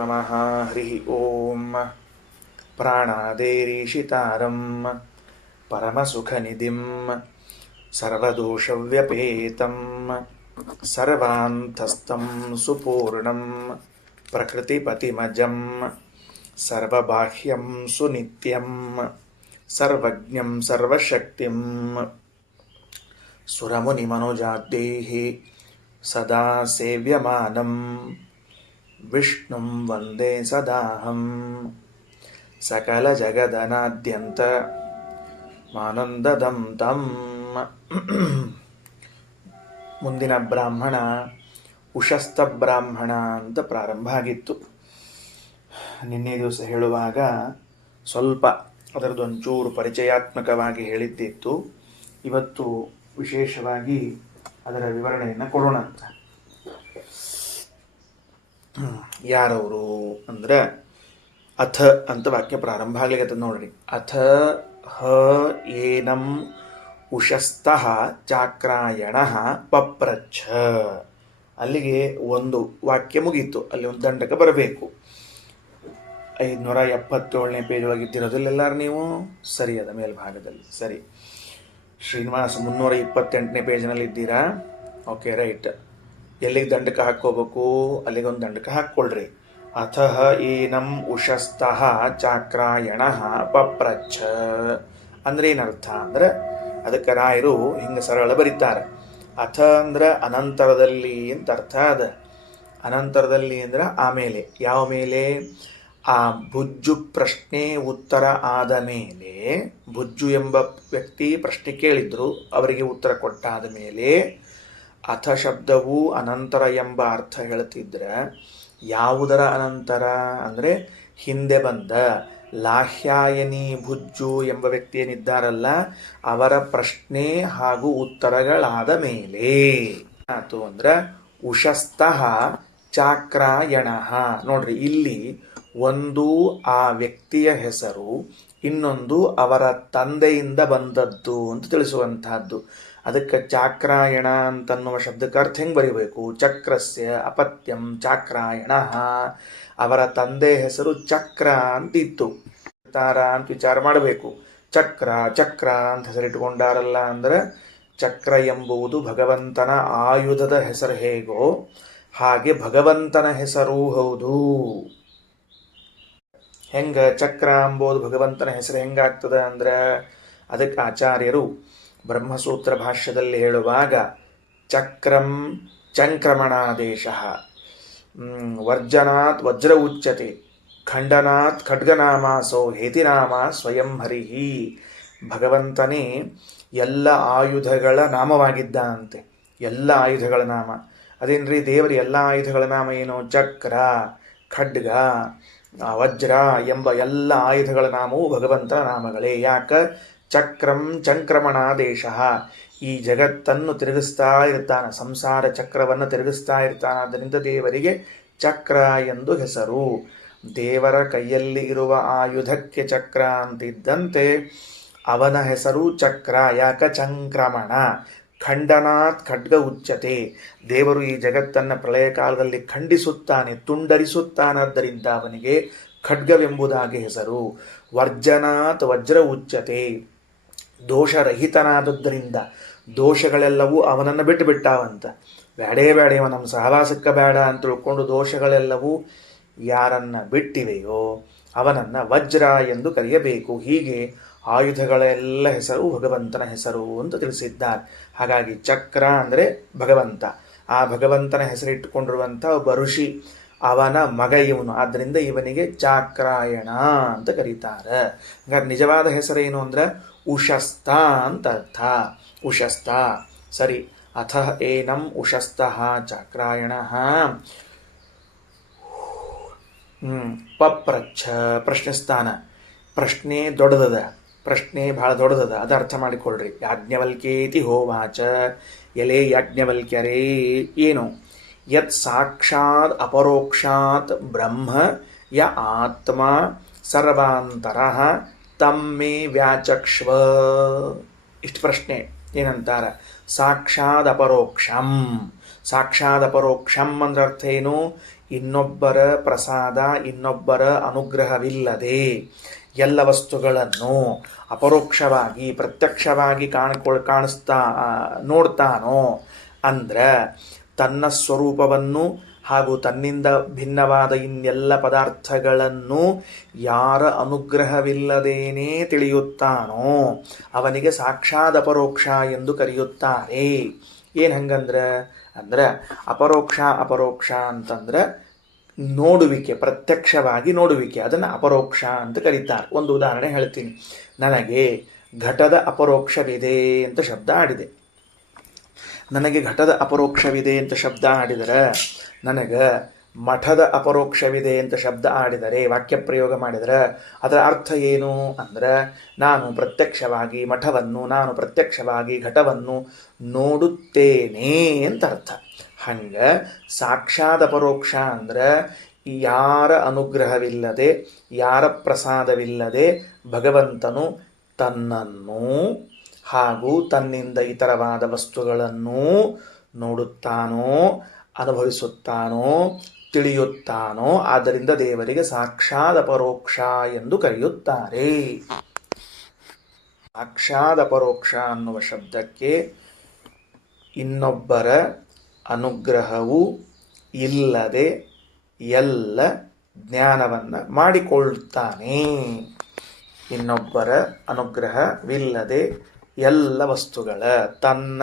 ನಮಃ. ಹರಿ ಓಂ. ಪ್ರಾಣಾದೇರೀಶಿತಾರಂ ಪರಮಸುಖನಿಧಿಂ ಸರ್ವದೋಷವ್ಯಪೇತಂ ಸರ್ವಾಂತಸ್ಥಂ ಸುಪೂರ್ಣಂ ಪ್ರಕೃತಿಪತಿಮಜಂ ಸರ್ವಬಾಹ್ಯಂ ಸುನಿತ್ಯಂ ಸರ್ವಜ್ಞಂ ಸರ್ವಶಕ್ತಿಂ ಸುರಮುನಿಮನುಜಾದ್ಯೈಃ ಸದಾ ಸೇವ್ಯಮಾನಂ ವಿಷ್ಣುಂ ವಂದೇ ಸದಾಹಂ ಸಕಲಜಗದನಾದ್ಯಂತ ಮಾನಂದದಂ ತಂ. ಮುಂದಿನ ಬ್ರಾಹ್ಮಣ ಉಶಸ್ತ ಬ್ರಾಹ್ಮಣ ಅಂತ ಪ್ರಾರಂಭ ಆಗಿತ್ತು. ನಿನ್ನೆ ದಿವಸ ಹೇಳುವಾಗ ಸ್ವಲ್ಪ ಅದರದೊಂಚೂರು ಪರಿಚಯಾತ್ಮಕವಾಗಿ ಹೇಳಿದ್ದಿತ್ತು. ಇವತ್ತು ವಿಶೇಷವಾಗಿ ಅದರ ವಿವರಣೆಯನ್ನು ಕೊಡೋಣ ಅಂತ. ಯಾರವರು ಅಂದ್ರೆ ಅಥ ಅಂತ ವಾಕ್ಯ ಪ್ರಾರಂಭ ಆಗ್ಲಿಕ್ಕೆ ನೋಡ್ರಿ. ಅಥ ಹ ಏನಂ ಉಶಸ್ತಃ ಚಾಕ್ರಾಯಣ ಪಪ್ರಚ್ಛ. ಅಲ್ಲಿಗೆ ಒಂದು ವಾಕ್ಯ ಮುಗೀತು. ಅಲ್ಲಿ ಒಂದು ದಂಡಕ ಬರಬೇಕು. 577ನೇ ಪೇಜ್ ಒಳಗಿದ್ದಿರೋದಿಲ್ಲೆಲ್ಲಾರು ನೀವು ಸರಿ ಅದ ಮೇಲ್ಭಾಗದಲ್ಲಿ ಸರಿ. ಶ್ರೀನಿವಾಸ 328ನೇ ಪೇಜ್ನಲ್ಲಿ ಇದ್ದೀರಾ? Okay right. ಎಲ್ಲಿಗೆ ದಂಡಕ ಹಾಕ್ಕೋಬೇಕು? ಅಲ್ಲಿಗೊಂದು ದಂಡಕ ಹಾಕ್ಕೊಳ್ರಿ. ಅಥಃ ಏನಂ ಉಶಸ್ತಃ ಚಾಕ್ರಾಯಣ ಪಪ್ರಚ್ಛ ಅಂದ್ರೆ ಏನರ್ಥ ಅಂದ್ರೆ ಅದಕ್ಕೆ ರಾಯರು ಹಿಂಗೆ ಸರಳ ಬರೀತಾರೆ. ಅಥ ಅಂದ್ರೆ ಅನಂತರದಲ್ಲಿ ಅಂತ ಅರ್ಥ ಅದ. ಅನಂತರದಲ್ಲಿ ಅಂದ್ರೆ ಆಮೇಲೆ. ಯಾವ ಮೇಲೆ? ಆ ಭುಜ್ಜು ಪ್ರಶ್ನೆ ಉತ್ತರ ಆದ ಮೇಲೆ, ಭುಜ್ಜು ಎಂಬ ವ್ಯಕ್ತಿ ಪ್ರಶ್ನೆ ಕೇಳಿದ್ರು, ಅವರಿಗೆ ಉತ್ತರ ಕೊಟ್ಟಾದ ಮೇಲೆ ಅಥ ಶಬ್ದವು ಅನಂತರ ಎಂಬ ಅರ್ಥ ಹೇಳ್ತಿದ್ರೆ, ಯಾವುದರ ಅನಂತರ ಅಂದರೆ ಹಿಂದೆ ಬಂದ ಲಾಹ್ಯಾಯನಿ ಭುಜ್ಜು ಎಂಬ ವ್ಯಕ್ತಿ ಏನಿದ್ದಾರಲ್ಲ ಅವರ ಪ್ರಶ್ನೆ ಹಾಗೂ ಉತ್ತರಗಳಾದ ಮೇಲೆ ಆತು. ಅಂದ್ರೆ ಉಶಸ್ತಃ ಚಾಕ್ರಾಯಣ. ನೋಡ್ರಿ, ಇಲ್ಲಿ ಒಂದು ಆ ವ್ಯಕ್ತಿಯ ಹೆಸರು, ಇನ್ನೊಂದು ಅವರ ತಂದೆಯಿಂದ ಬಂದದ್ದು ಅಂತ ತಿಳಿಸುವಂತಹದ್ದು. ಅದಕ್ಕೆ ಚಾಕ್ರಾಯಣ ಅಂತನ್ನುವ ಶಬ್ದಕ್ಕೆ ಅರ್ಥ ಹೆಂಗೆ ಬರೀಬೇಕು? ಚಕ್ರಸ್ಯ ಅಪತ್ಯಂ ಚಾಕ್ರಾಯಣ. ಅವರ ತಂದೆ ಹೆಸರು ಚಕ್ರ ಅಂತಿತ್ತು. ತಾರ ಅಂತ ವಿಚಾರ ಮಾಡಬೇಕು. ಚಕ್ರ ಚಕ್ರ ಅಂತ ಹೆಸರಿಟ್ಟುಕೊಂಡಾರಲ್ಲ ಅಂದ್ರೆ ಚಕ್ರ ಎಂಬುದು ಭಗವಂತನ ಆಯುಧದ ಹೆಸರು ಹೇಗೋ ಹಾಗೆ ಭಗವಂತನ ಹೆಸರೂ ಹೌದು. ಹೆಂಗ ಚಕ್ರ ಎಂಬುದು ಭಗವಂತನ ಹೆಸರು ಹೆಂಗಾಗ್ತದೆ ಅಂದ್ರೆ ಅದಕ್ಕೆ ಆಚಾರ್ಯರು ಬ್ರಹ್ಮಸೂತ್ರ ಭಾಷ್ಯದಲ್ಲಿ ಹೇಳುವಾಗ ಚಕ್ರಂ ಚಂಕ್ರಮಣಾದೇಶ, ವರ್ಜನಾತ್ ವಜ್ರ ಉಚ್ಯತೆ, ಖಂಡನಾತ್ ಖಡ್ಗನಾಮಾಸೋ ಹೇತಿನಾಮ ಸ್ವಯಂ ಹರಿಹಿ. ಭಗವಂತನೇ ಎಲ್ಲ ಆಯುಧಗಳ ನಾಮವಾಗಿದ್ದಾನಂತೆ. ಎಲ್ಲ ಆಯುಧಗಳ ನಾಮ ಅದೇನ್ರಿ? ದೇವರ ಎಲ್ಲ ಆಯುಧಗಳ ನಾಮ ಏನು? ಚಕ್ರ, ಖಡ್ಗ, ವಜ್ರ ಎಂಬ ಎಲ್ಲ ಆಯುಧಗಳ ನಾಮವು ಭಗವಂತನ ನಾಮಗಳೇ. ಯಾಕ? ಚಕ್ರಂ ಚಂಕ್ರಮಣಾದೇಶ. ಈ ಜಗತ್ತನ್ನು ತಿರುಗಿಸ್ತಾ ಇರ್ತಾನೆ, ಸಂಸಾರ ಚಕ್ರವನ್ನು ತಿರುಗಿಸ್ತಾ ಇರ್ತಾನೆ. ಆದ್ದರಿಂದ ದೇವರಿಗೆ ಚಕ್ರ ಎಂದು ಹೆಸರು. ದೇವರ ಕೈಯಲ್ಲಿ ಇರುವ ಆಯುಧಕ್ಕೆ ಚಕ್ರ ಅಂತಿದ್ದಂತೆ ಅವನ ಹೆಸರು ಚಕ್ರ. ಯಾಕ? ಚಂಕ್ರಮಣ. ಖಂಡನಾತ್ ಖಡ್ಗ ಉಚ್ಯತೆ. ದೇವರು ಈ ಜಗತ್ತನ್ನು ಪ್ರಳಯ ಕಾಲದಲ್ಲಿ ಖಂಡಿಸುತ್ತಾನೆ, ತುಂಡರಿಸುತ್ತಾನಾದ್ದರಿಂದ ಅವನಿಗೆ ಖಡ್ಗವೆಂಬುದಾಗಿ ಹೆಸರು. ವರ್ಜನಾತ್ ವಜ್ರ ಉಚ್ಯತೆ. ದೋಷರಹಿತನಾದದ್ದರಿಂದ ದೋಷಗಳೆಲ್ಲವೂ ಅವನನ್ನು ಬಿಟ್ಟು ಬಿಟ್ಟಾವಂತ. ಬೇಡೇ ಬೇಡ, ಇವ ನಮ್ಮ ಸಹವಾಸಕ್ಕೆ ಬೇಡ ಅಂತ ತಿಳ್ಕೊಂಡು ದೋಷಗಳೆಲ್ಲವೂ ಯಾರನ್ನ ಬಿಟ್ಟಿವೆಯೋ ಅವನನ್ನು ವಜ್ರ ಎಂದು ಕರೆಯಬೇಕು. ಹೀಗೆ ಆಯುಧಗಳೆಲ್ಲ ಹೆಸರು ಭಗವಂತನ ಹೆಸರು ಅಂತ ತಿಳಿಸಿದ್ದಾರೆ. ಹಾಗಾಗಿ ಚಕ್ರ ಅಂದರೆ ಭಗವಂತ. ಆ ಭಗವಂತನ ಹೆಸರಿಟ್ಟುಕೊಂಡಿರುವಂಥ ಒಬ್ಬ ಋಷಿ, ಅವನ ಮಗ ಇವನು. ಆದ್ದರಿಂದ ಇವನಿಗೆ ಚಾಕ್ರಾಯಣ ಅಂತ ಕರೀತಾರೆ. ಹಾಗಾದ್ರೆ ನಿಜವಾದ ಹೆಸರೇನು ಅಂದ್ರೆ ಉಶಸ್ತ ಅಂತ ಅರ್ಥ. ಉಶಸ್ತ ಸರಿ. ಅಥ ಏನಂ ಉಶಸ್ತಃ ಚಾಕ್ರಾಯಣ ಪಪ್ರಚ್ಛ. ಪ್ರಶ್ನೆಸ್ತಾನ. ಪ್ರಶ್ನೆ ದೊಡ್ಡದದ, ಪ್ರಶ್ನೆ ಬಹಳ ದೊಡ್ಡದದ, ಅದು ಅರ್ಥ ಮಾಡಿಕೊಳ್ಳ್ರಿ. ಯಾಜ್ಞವಲ್ಕೇತಿ ಹೋವಾಚ. ಎಲೆ ಯಾಜ್ಞವಲ್ಕ್ಯರೇ, ಏನು? ಯತ್ ಸಾಕ್ಷಾತ್ ಅಪರೋಕ್ಷಾತ್ ಬ್ರಹ್ಮ ಯ ಆತ್ಮ ಸರ್ವಾಂತರಃ ತಮ್ಮೇ ವ್ಯಾಚಕ್ಷ್ವ. ಇಷ್ಟು ಪ್ರಶ್ನೆ ಏನಂತಾರ? ಸಾಕ್ಷಾತ್ ಅಪರೋಕ್ಷಂ. ಸಾಕ್ಷಾತ್ ಅಪರೋಕ್ಷಂ ಅಂದ್ರೆ ಅರ್ಥ ಏನು? ಇನ್ನೊಬ್ಬರ ಪ್ರಸಾದ ಇನ್ನೊಬ್ಬರ ಅನುಗ್ರಹವಿಲ್ಲದೆ ಎಲ್ಲ ವಸ್ತುಗಳನ್ನು ಅಪರೋಕ್ಷವಾಗಿ ಪ್ರತ್ಯಕ್ಷವಾಗಿ ಕಾಣಿಸ್ತಾ ನೋಡ್ತಾನೋ ಅಂದ್ರೆ ತನ್ನ ಸ್ವರೂಪವನ್ನು ಹಾಗೂ ತನ್ನಿಂದ ಭಿನ್ನವಾದ ಇನ್ನೆಲ್ಲ ಪದಾರ್ಥಗಳನ್ನು ಯಾರ ಅನುಗ್ರಹವಿಲ್ಲದೇನೇ ತಿಳಿಯುತ್ತಾನೋ ಅವನಿಗೆ ಸಾಕ್ಷಾತ್ ಅಪರೋಕ್ಷ ಎಂದು ಕರೆಯುತ್ತಾರೆ. ಏನು ಅಂದ್ರೆ ಅಪರೋಕ್ಷ ಅಂತಂದ್ರೆ ನೋಡುವಿಕೆ, ಪ್ರತ್ಯಕ್ಷವಾಗಿ ನೋಡುವಿಕೆ, ಅದನ್ನು ಅಪರೋಕ್ಷ ಅಂತ ಕರೀತಾರೆ. ಒಂದು ಉದಾಹರಣೆ ಹೇಳ್ತೀನಿ. ನನಗೆ ಘಟದ ಅಪರೋಕ್ಷವಿದೆ ಅಂತ ಶಬ್ದ ಆಡಿದೆ. ನನಗೆ ಘಟದ ಅಪರೋಕ್ಷವಿದೆ ಅಂತ ಶಬ್ದ ಆಡಿದರೆ, ನನಗೆ ಮಠದ ಅಪರೋಕ್ಷವಿದೆ ಅಂತ ಶಬ್ದ ಆಡಿದರೆ, ವಾಕ್ಯ ಪ್ರಯೋಗ ಮಾಡಿದರೆ ಅದರ ಅರ್ಥ ಏನು ಅಂದ್ರೆ ನಾನು ಪ್ರತ್ಯಕ್ಷವಾಗಿ ಮಠವನ್ನು, ನಾನು ಪ್ರತ್ಯಕ್ಷವಾಗಿ ಘಟವನ್ನು ನೋಡುತ್ತೇನೆ ಅಂತ ಅರ್ಥ. ಹಂಗೆ ಸಾಕ್ಷಾತ್ ಅಪರೋಕ್ಷ ಅಂದ್ರೆ ಯಾರ ಅನುಗ್ರಹವಿಲ್ಲದೆ ಯಾರ ಪ್ರಸಾದವಿಲ್ಲದೆ ಭಗವಂತನು ತನ್ನನ್ನು ಹಾಗೂ ತನ್ನಿಂದ ಇತರವಾದ ವಸ್ತುಗಳನ್ನು ನೋಡುತ್ತಾನೋ, ಅನುಭವಿಸುತ್ತಾನೋ, ತಿಳಿಯುತ್ತಾನೋ. ಆದ್ದರಿಂದ ದೇವರಿಗೆ ಸಾಕ್ಷಾತ್ ಅಪರೋಕ್ಷ ಎಂದು ಕರೆಯುತ್ತಾರೆ. ಸಾಕ್ಷಾತ್ ಅಪರೋಕ್ಷ ಅನ್ನುವ ಶಬ್ದಕ್ಕೆ ಇನ್ನೊಬ್ಬರ ಅನುಗ್ರಹವು ಇಲ್ಲದೆ ಎಲ್ಲ ಜ್ಞಾನವನ್ನು ಮಾಡಿಕೊಳ್ಳುತ್ತಾನೆ. ಇನ್ನೊಬ್ಬರ ಅನುಗ್ರಹವಿಲ್ಲದೆ ಎಲ್ಲ ವಸ್ತುಗಳ, ತನ್ನ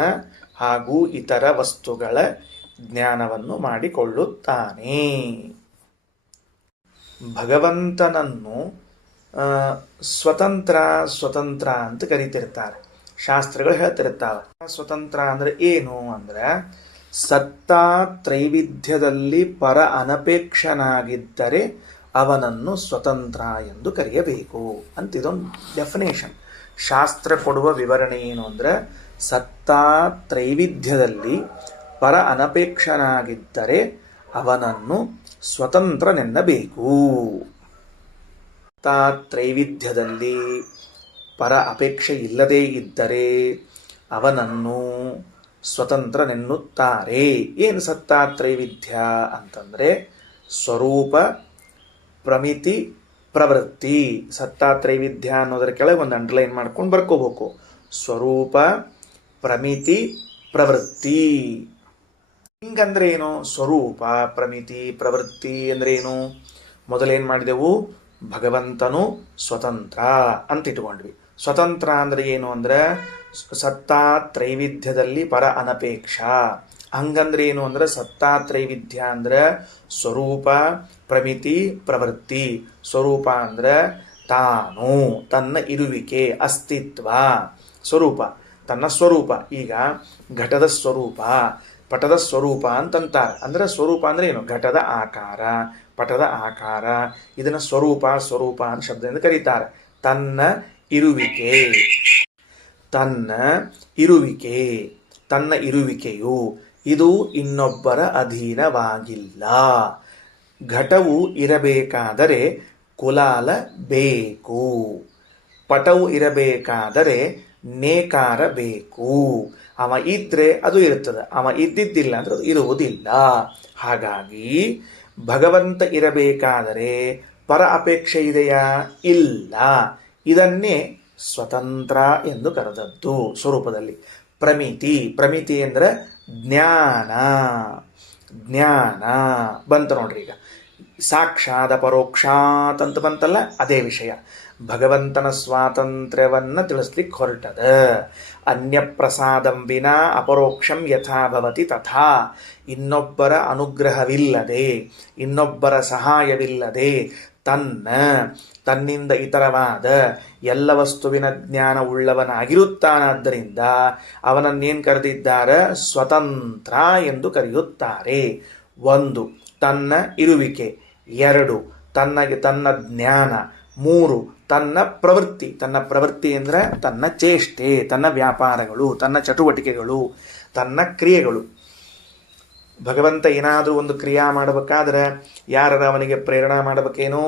ಹಾಗೂ ಇತರ ವಸ್ತುಗಳ ಜ್ಞಾನವನ್ನು ಮಾಡಿಕೊಳ್ಳುತ್ತಾನೆ. ಭಗವಂತನನ್ನು ಸ್ವತಂತ್ರ ಅಂತ ಕರೀತಿರ್ತಾರೆ. ಶಾಸ್ತ್ರಗಳು ಹೇಳ್ತಿರ್ತಾವೆ. ಸ್ವತಂತ್ರ ಅಂದ್ರೆ ಏನು ಅಂದ್ರೆ ಸತ್ತಾ ತ್ರೈವಿಧ್ಯದಲ್ಲಿ ಪರ ಅನಪೇಕ್ಷನಾಗಿದ್ದರೆ ಅವನನ್ನು ಸ್ವತಂತ್ರ ಎಂದು ಕರೆಯಬೇಕು ಅಂತ ಇದೊಂದು ಡೆಫಿನೇಷನ್. ಶಾಸ್ತ್ರ ಕೊಡುವ ವಿವರಣೆ ಏನು ಅಂದ್ರೆ ಸತ್ತಾ ತ್ರೈವಿಧ್ಯದಲ್ಲಿ ಪರ ಅನಪೇಕ್ಷನಾಗಿದ್ದರೆ ಅವನನ್ನು ಸ್ವತಂತ್ರನೆನ್ನಬೇಕು. ಸತ್ತಾ ತ್ರೈವಿಧ್ಯದಲ್ಲಿ ಪರ ಅಪೇಕ್ಷೆ ಇಲ್ಲದೇ ಇದ್ದರೆ ಅವನನ್ನು ಸ್ವತಂತ್ರನೆನ್ನುತ್ತಾರೆ. ಏನು ಸತ್ತಾ ತ್ರೈವಿಧ್ಯ ಅಂತಂದರೆ ಸ್ವರೂಪ, ಪ್ರಮಿತಿ, ಪ್ರವೃತ್ತಿ. ಸತ್ತಾ ತ್ರೈವಿಧ್ಯ ಅನ್ನೋದರ ಕೆಳಗೆ ಒಂದು ಅಂಡರ್ಲೈನ್ ಮಾಡ್ಕೊಂಡು ಬರ್ಕೋಬೇಕು. ಸ್ವರೂಪ, ಪ್ರಮಿತಿ, ಪ್ರವೃತ್ತಿ. ಹಿಂಗಂದ್ರೆ ಏನು? ಸ್ವರೂಪ, ಪ್ರಮಿತಿ, ಪ್ರವೃತ್ತಿ ಅಂದ್ರೆ ಏನು? ಮೊದಲೇನು ಮಾಡಿದೆವು? ಭಗವಂತನು ಸ್ವತಂತ್ರ ಅಂತ ಇಟ್ಕೊಂಡ್ವಿ. ಸ್ವತಂತ್ರ ಅಂದ್ರೆ ಏನು ಅಂದ್ರೆ ಸತ್ತಾ ತ್ರೈವಿಧ್ಯದಲ್ಲಿ ಪರ ಅನಪೇಕ್ಷ. ಹಂಗಂದ್ರೆ ಏನು ಅಂದ್ರೆ ಸತ್ತಾ ತ್ರೈವಿಧ್ಯ ಅಂದ್ರೆ ಸ್ವರೂಪ, ಪ್ರಮಿತಿ, ಪ್ರವೃತ್ತಿ. ಸ್ವರೂಪ ಅಂದ್ರೆ ತಾನು, ತನ್ನ ಇರುವಿಕೆ, ಅಸ್ತಿತ್ವ. ಸ್ವರೂಪ ತನ್ನ ಸ್ವರೂಪ. ಈಗ ಘಟದ ಸ್ವರೂಪ, ಪಟದ ಸ್ವರೂಪ ಅಂತಂತಾರೆ. ಅಂದ್ರೆ ಸ್ವರೂಪ ಅಂದ್ರೆ ಏನು? ಘಟದ ಆಕಾರ, ಪಟದ ಆಕಾರ. ಇದನ್ನ ಸ್ವರೂಪ ಅಂತ ಶಬ್ದದಿಂದ ಕರೀತಾರೆ. ತನ್ನ ಇರುವಿಕೆ, ತನ್ನ ಇರುವಿಕೆಯು ಇದು ಇನ್ನೊಬ್ಬರ ಅಧೀನವಾಗಿಲ್ಲ. ಘಟವು ಇರಬೇಕಾದರೆ ಕುಲಾಲ ಬೇಕು, ಪಟವು ಇರಬೇಕಾದರೆ ನೇಕಾರ ಬೇಕು. ಅವ ಇದ್ರೆ ಅದು ಇರುತ್ತದೆ, ಅವ ಇದ್ದಿದ್ದಿಲ್ಲ ಅಂದ್ರೆ ಅದು ಇರುವುದಿಲ್ಲ. ಹಾಗಾಗಿ ಭಗವಂತ ಇರಬೇಕಾದರೆ ಪರ ಅಪೇಕ್ಷೆ ಇದೆಯಾ? ಇಲ್ಲ. ಇದನ್ನೇ ಸ್ವತಂತ್ರ ಎಂದು ಕರೆದದ್ದು ಸ್ವರೂಪದಲ್ಲಿ. ಪ್ರಮಿತಿ ಅಂದ್ರೆ ಜ್ಞಾನ ಬಂತ ನೋಡ್ರಿ. ಈಗ ಸಾಕ್ಷಾತ್ ಪರೋಕ್ಷಾತ್ ಅಂತ ಬಂತಲ್ಲ, ಅದೇ ವಿಷಯ. ಭಗವಂತನ ಸ್ವಾತಂತ್ರ್ಯವನ್ನ ತಿಳಿಸ್ಲಿಕ್ಕೆ ಹೊರಟದ. ಅನ್ಯ ಪ್ರಸಾದಂ ವಿನಾ ಅಪರೋಕ್ಷಂ ಯಥಾ ಭವತಿ ತಥಾ. ಇನ್ನೊಬ್ಬರ ಅನುಗ್ರಹವಿಲ್ಲದೆ, ಇನ್ನೊಬ್ಬರ ಸಹಾಯವಿಲ್ಲದೆ ತನ್ನಿಂದ ಇತರವಾದ ಎಲ್ಲ ವಸ್ತುವಿನ ಜ್ಞಾನ ಉಳ್ಳವನಾಗಿರುತ್ತಾನಾದ್ದರಿಂದ ಅವನನ್ನೇನು ಕರೆದಿದ್ದಾರೆ? ಸ್ವತಂತ್ರ ಎಂದು ಕರೆಯುತ್ತಾರೆ. 1 ತನ್ನ ಇರುವಿಕೆ, 2 ತನ್ನ ಜ್ಞಾನ, 3 ತನ್ನ ಪ್ರವೃತ್ತಿ ಅಂದರೆ ತನ್ನ ಚೇಷ್ಟೆ, ತನ್ನ ವ್ಯಾಪಾರಗಳು, ತನ್ನ ಚಟುವಟಿಕೆಗಳು, ತನ್ನ ಕ್ರಿಯೆಗಳು. ಭಗವಂತ ಏನಾದರೂ ಒಂದು ಕ್ರಿಯಾ ಮಾಡಬೇಕಾದ್ರೆ ಯಾರ ಅವನಿಗೆ ಪ್ರೇರಣಾ ಮಾಡಬೇಕೇನೋ,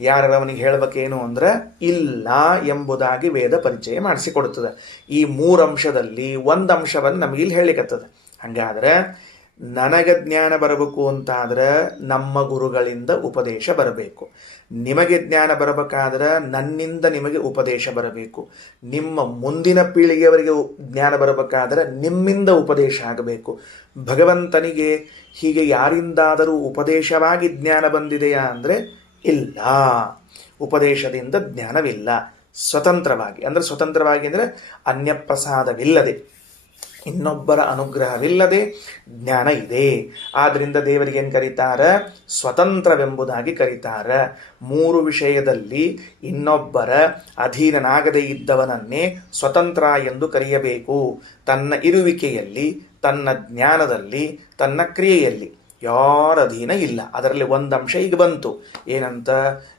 ಯಾರ ಅವನಿಗೆ ಹೇಳಬೇಕೇನು ಅಂದ್ರೆ ಇಲ್ಲ ಎಂಬುದಾಗಿ ವೇದ ಪರಿಚಯ ಮಾಡಿಸಿಕೊಡುತ್ತದೆ. ಈ 3 ಅಂಶದಲ್ಲಿ 1 ಅಂಶವನ್ನು ನಮಗಿಲ್ಲಿ ಹೇಳಿಕತ್ತದ. ಹಾಗಾದ್ರೆ ನನಗೆ ಜ್ಞಾನ ಬರಬೇಕು ಅಂತಾದ್ರೆ ನಮ್ಮ ಗುರುಗಳಿಂದ ಉಪದೇಶ ಬರಬೇಕು. ನಿಮಗೆ ಜ್ಞಾನ ಬರಬೇಕಾದ್ರೆ ನನ್ನಿಂದ ನಿಮಗೆ ಉಪದೇಶ ಬರಬೇಕು. ನಿಮ್ಮ ಮುಂದಿನ ಪೀಳಿಗೆಯವರಿಗೆ ಜ್ಞಾನ ಬರಬೇಕಾದ್ರೆ ನಿಮ್ಮಿಂದ ಉಪದೇಶ ಆಗಬೇಕು. ಭಗವಂತನಿಗೆ ಹೀಗೆ ಯಾರಿಂದಾದರೂ ಉಪದೇಶವಾಗಿ ಜ್ಞಾನ ಬಂದಿದೆಯಾ ಅಂದರೆ ಇಲ್ಲ. ಉಪದೇಶದಿಂದ ಜ್ಞಾನವಿಲ್ಲ. ಸ್ವತಂತ್ರವಾಗಿ ಅಂದರೆ ಅನ್ಯಪ್ರಸಾದವಿಲ್ಲದೆ, ಇನ್ನೊಬ್ಬರ ಅನುಗ್ರಹವಿಲ್ಲದೆ ಜ್ಞಾನ ಇದೆ. ಆದ್ದರಿಂದ ದೇವರಿಗೆ ಏನು ಕರೀತಾರೆ? ಸ್ವತಂತ್ರವೆಂಬುದಾಗಿ ಕರೀತಾರೆ. 3 ವಿಷಯದಲ್ಲಿ ಇನ್ನೊಬ್ಬರ ಅಧೀನನಾಗದೇ ಇದ್ದವನನ್ನೇ ಸ್ವತಂತ್ರ ಎಂದು ಕರೆಯಬೇಕು. ತನ್ನ ಇರುವಿಕೆಯಲ್ಲಿ, ತನ್ನ ಜ್ಞಾನದಲ್ಲಿ, ತನ್ನ ಕ್ರಿಯೆಯಲ್ಲಿ ಯಾರ ಅಧೀನ ಇಲ್ಲ. ಅದರಲ್ಲಿ ಒಂದು ಅಂಶ ಈಗ ಬಂತು. ಏನಂತ?